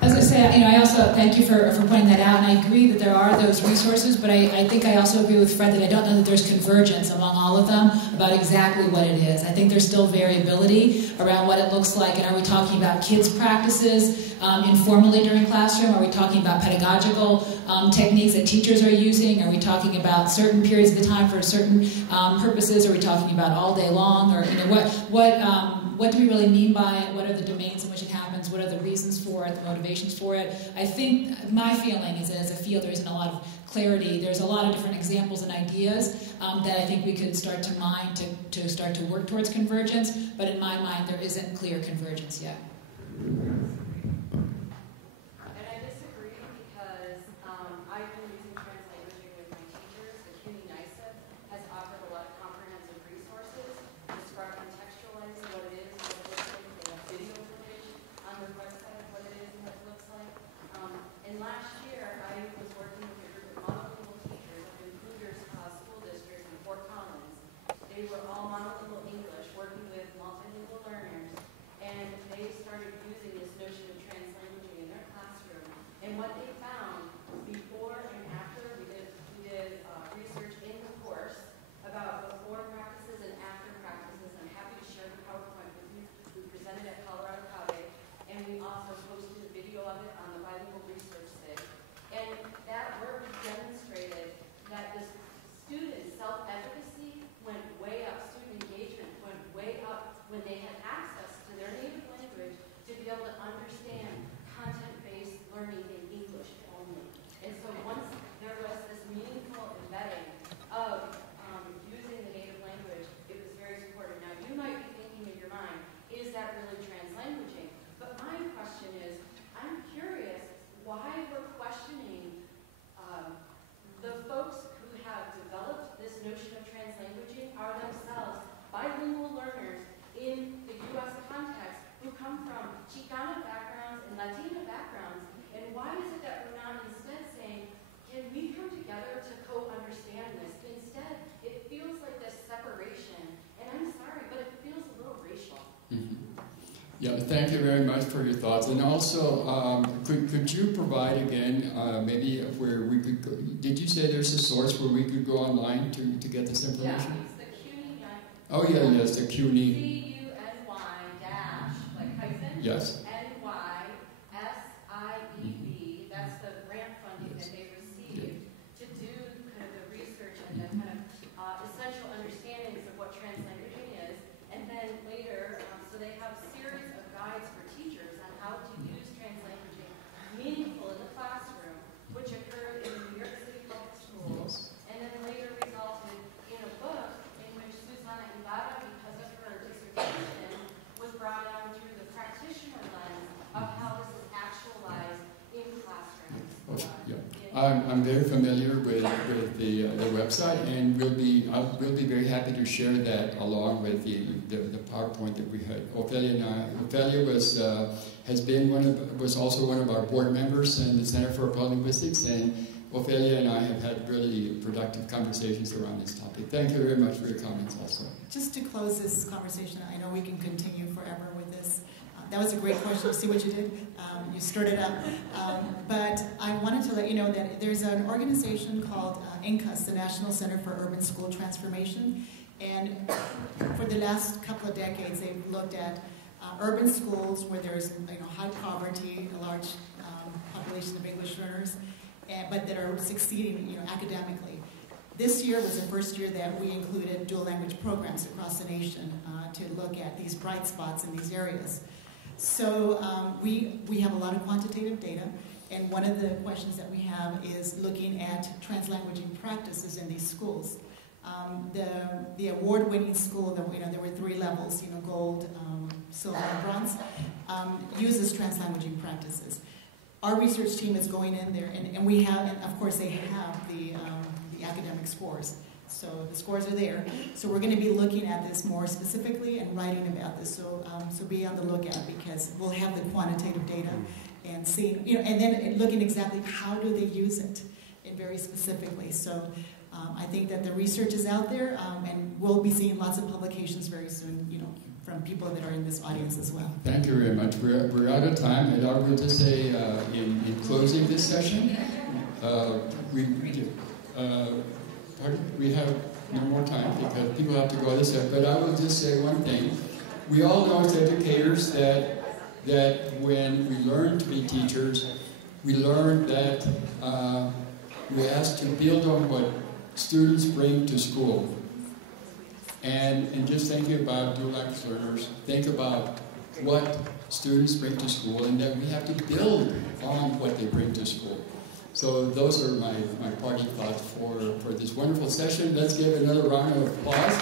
As I say, I also thank you for pointing that out, and I agree that there are those resources, but I think I also agree with Fred that I don't know that there's convergence among all of them about exactly what it is. I think there's still variability around what it looks like, and are we talking about kids' practices informally during classroom? Are we talking about pedagogical techniques that teachers are using? Are we talking about certain periods of the time for certain purposes? Are we talking about all day long? Or what what do we really mean by it? What are the domains in which it happens? What are the reasons for it, the motivations for it? I think my feeling is that as a field there isn't a lot of clarity. There's a lot of different examples and ideas that I think we could start to mine to start to work towards convergence, but in my mind there isn't clear convergence yet. And I disagree because I've been using translanguaging with my teachers. The Genesse has offered a lot of comprehensive resources, describe contextualizing what it is, what it looks like. They have video footage on their website of what it is and what it looks like. And last year I was working with a group of monolingual teachers up in Hooters School District in Fort Collins. They were all monolingual English, working with multilingual learners, and they started using this notion of translanguaging in their classroom. And what they found before and after, we did research in the course about before practices and after practices. I'm happy to share the PowerPoint with you. We presented at Colorado Cave, and we also posted a video of it on the bilingual research SIG. And that work demonstrated that the student self-efficacy went way up, student engagement went way up when they had access to their native language to be able to understand content-based learning in English only. And so once there was this meaningful embedding of using the native language, it was very supportive. Now you might be thinking in your mind, is that really translanguaging? But my question is, I'm curious why we're questioning the folks who have developed this notion of translanguaging are themselves bilingual learners in the U.S. context who come from Chicana backgrounds and Latina backgrounds. And why is it that we're not instead saying, can we come together to co-understand this? Instead, it feels like this separation. And I'm sorry, but it feels a little racial. Yeah, thank you very much for your thoughts. And also, could you provide again, maybe where we could go, did you say there's a source where we could go online to get this information? Yeah, it's the CUNY. Oh yeah, yes, the CUNY. CUNY dash, like hyphen. Yes. NYSIEB, that's the grant funding that they received to do kind of the research and the kind of essential understandings of what translanguaging is. And then later, so they have a series of guides for teachers on how to use translanguaging meaningful in the classroom, which occurred in the New York City public schools, and then later resulted in a book in which Susana Ibarra, because of her dissertation, was brought on through the practitioner lens of how this is actualized in classrooms. I'm very familiar with the website, and we'll be very happy to share that along with the PowerPoint that we had. Ophelia was also one of our board members in the Center for Applied Linguistics, and Ophelia and I have had really productive conversations around this topic. Thank you very much for your comments also. Just to close this conversation, I know we can continue forever with this. That was a great question. See what you did? You stirred it up. But I wanted to let you know that there's an organization called INCUS, the National Center for Urban School Transformation. And for the last couple of decades, they've looked at urban schools where there's high poverty, a large population of English learners, but that are succeeding academically. This year was the first year that we included dual language programs across the nation to look at these bright spots in these areas. So we have a lot of quantitative data, and one of the questions that we have is looking at translanguaging practices in these schools. The award-winning school, there were 3 levels, gold, silver, and bronze, uses translanguaging practices. Our research team is going in there, and we have, and of course they have the academic scores. So the scores are there. So we're going to be looking at this more specifically and writing about this. So be on the lookout, because we'll have the quantitative data and seeing, and then looking exactly how do they use it, and very specifically. So I think that the research is out there, and we'll be seeing lots of publications very soon, from people that are in this audience as well. Thank you very much. We're out of time, and I will just say in closing this session, we have no more time because people have to go this way, but I will just say one thing. We all know as educators that when we learn to be teachers, we learn that we ask to build on what students bring to school. And just thinking about dual language learners, think about what students bring to school, and that we have to build on what they bring to school. So those are my parting thoughts for this wonderful session. Let's give another round of applause.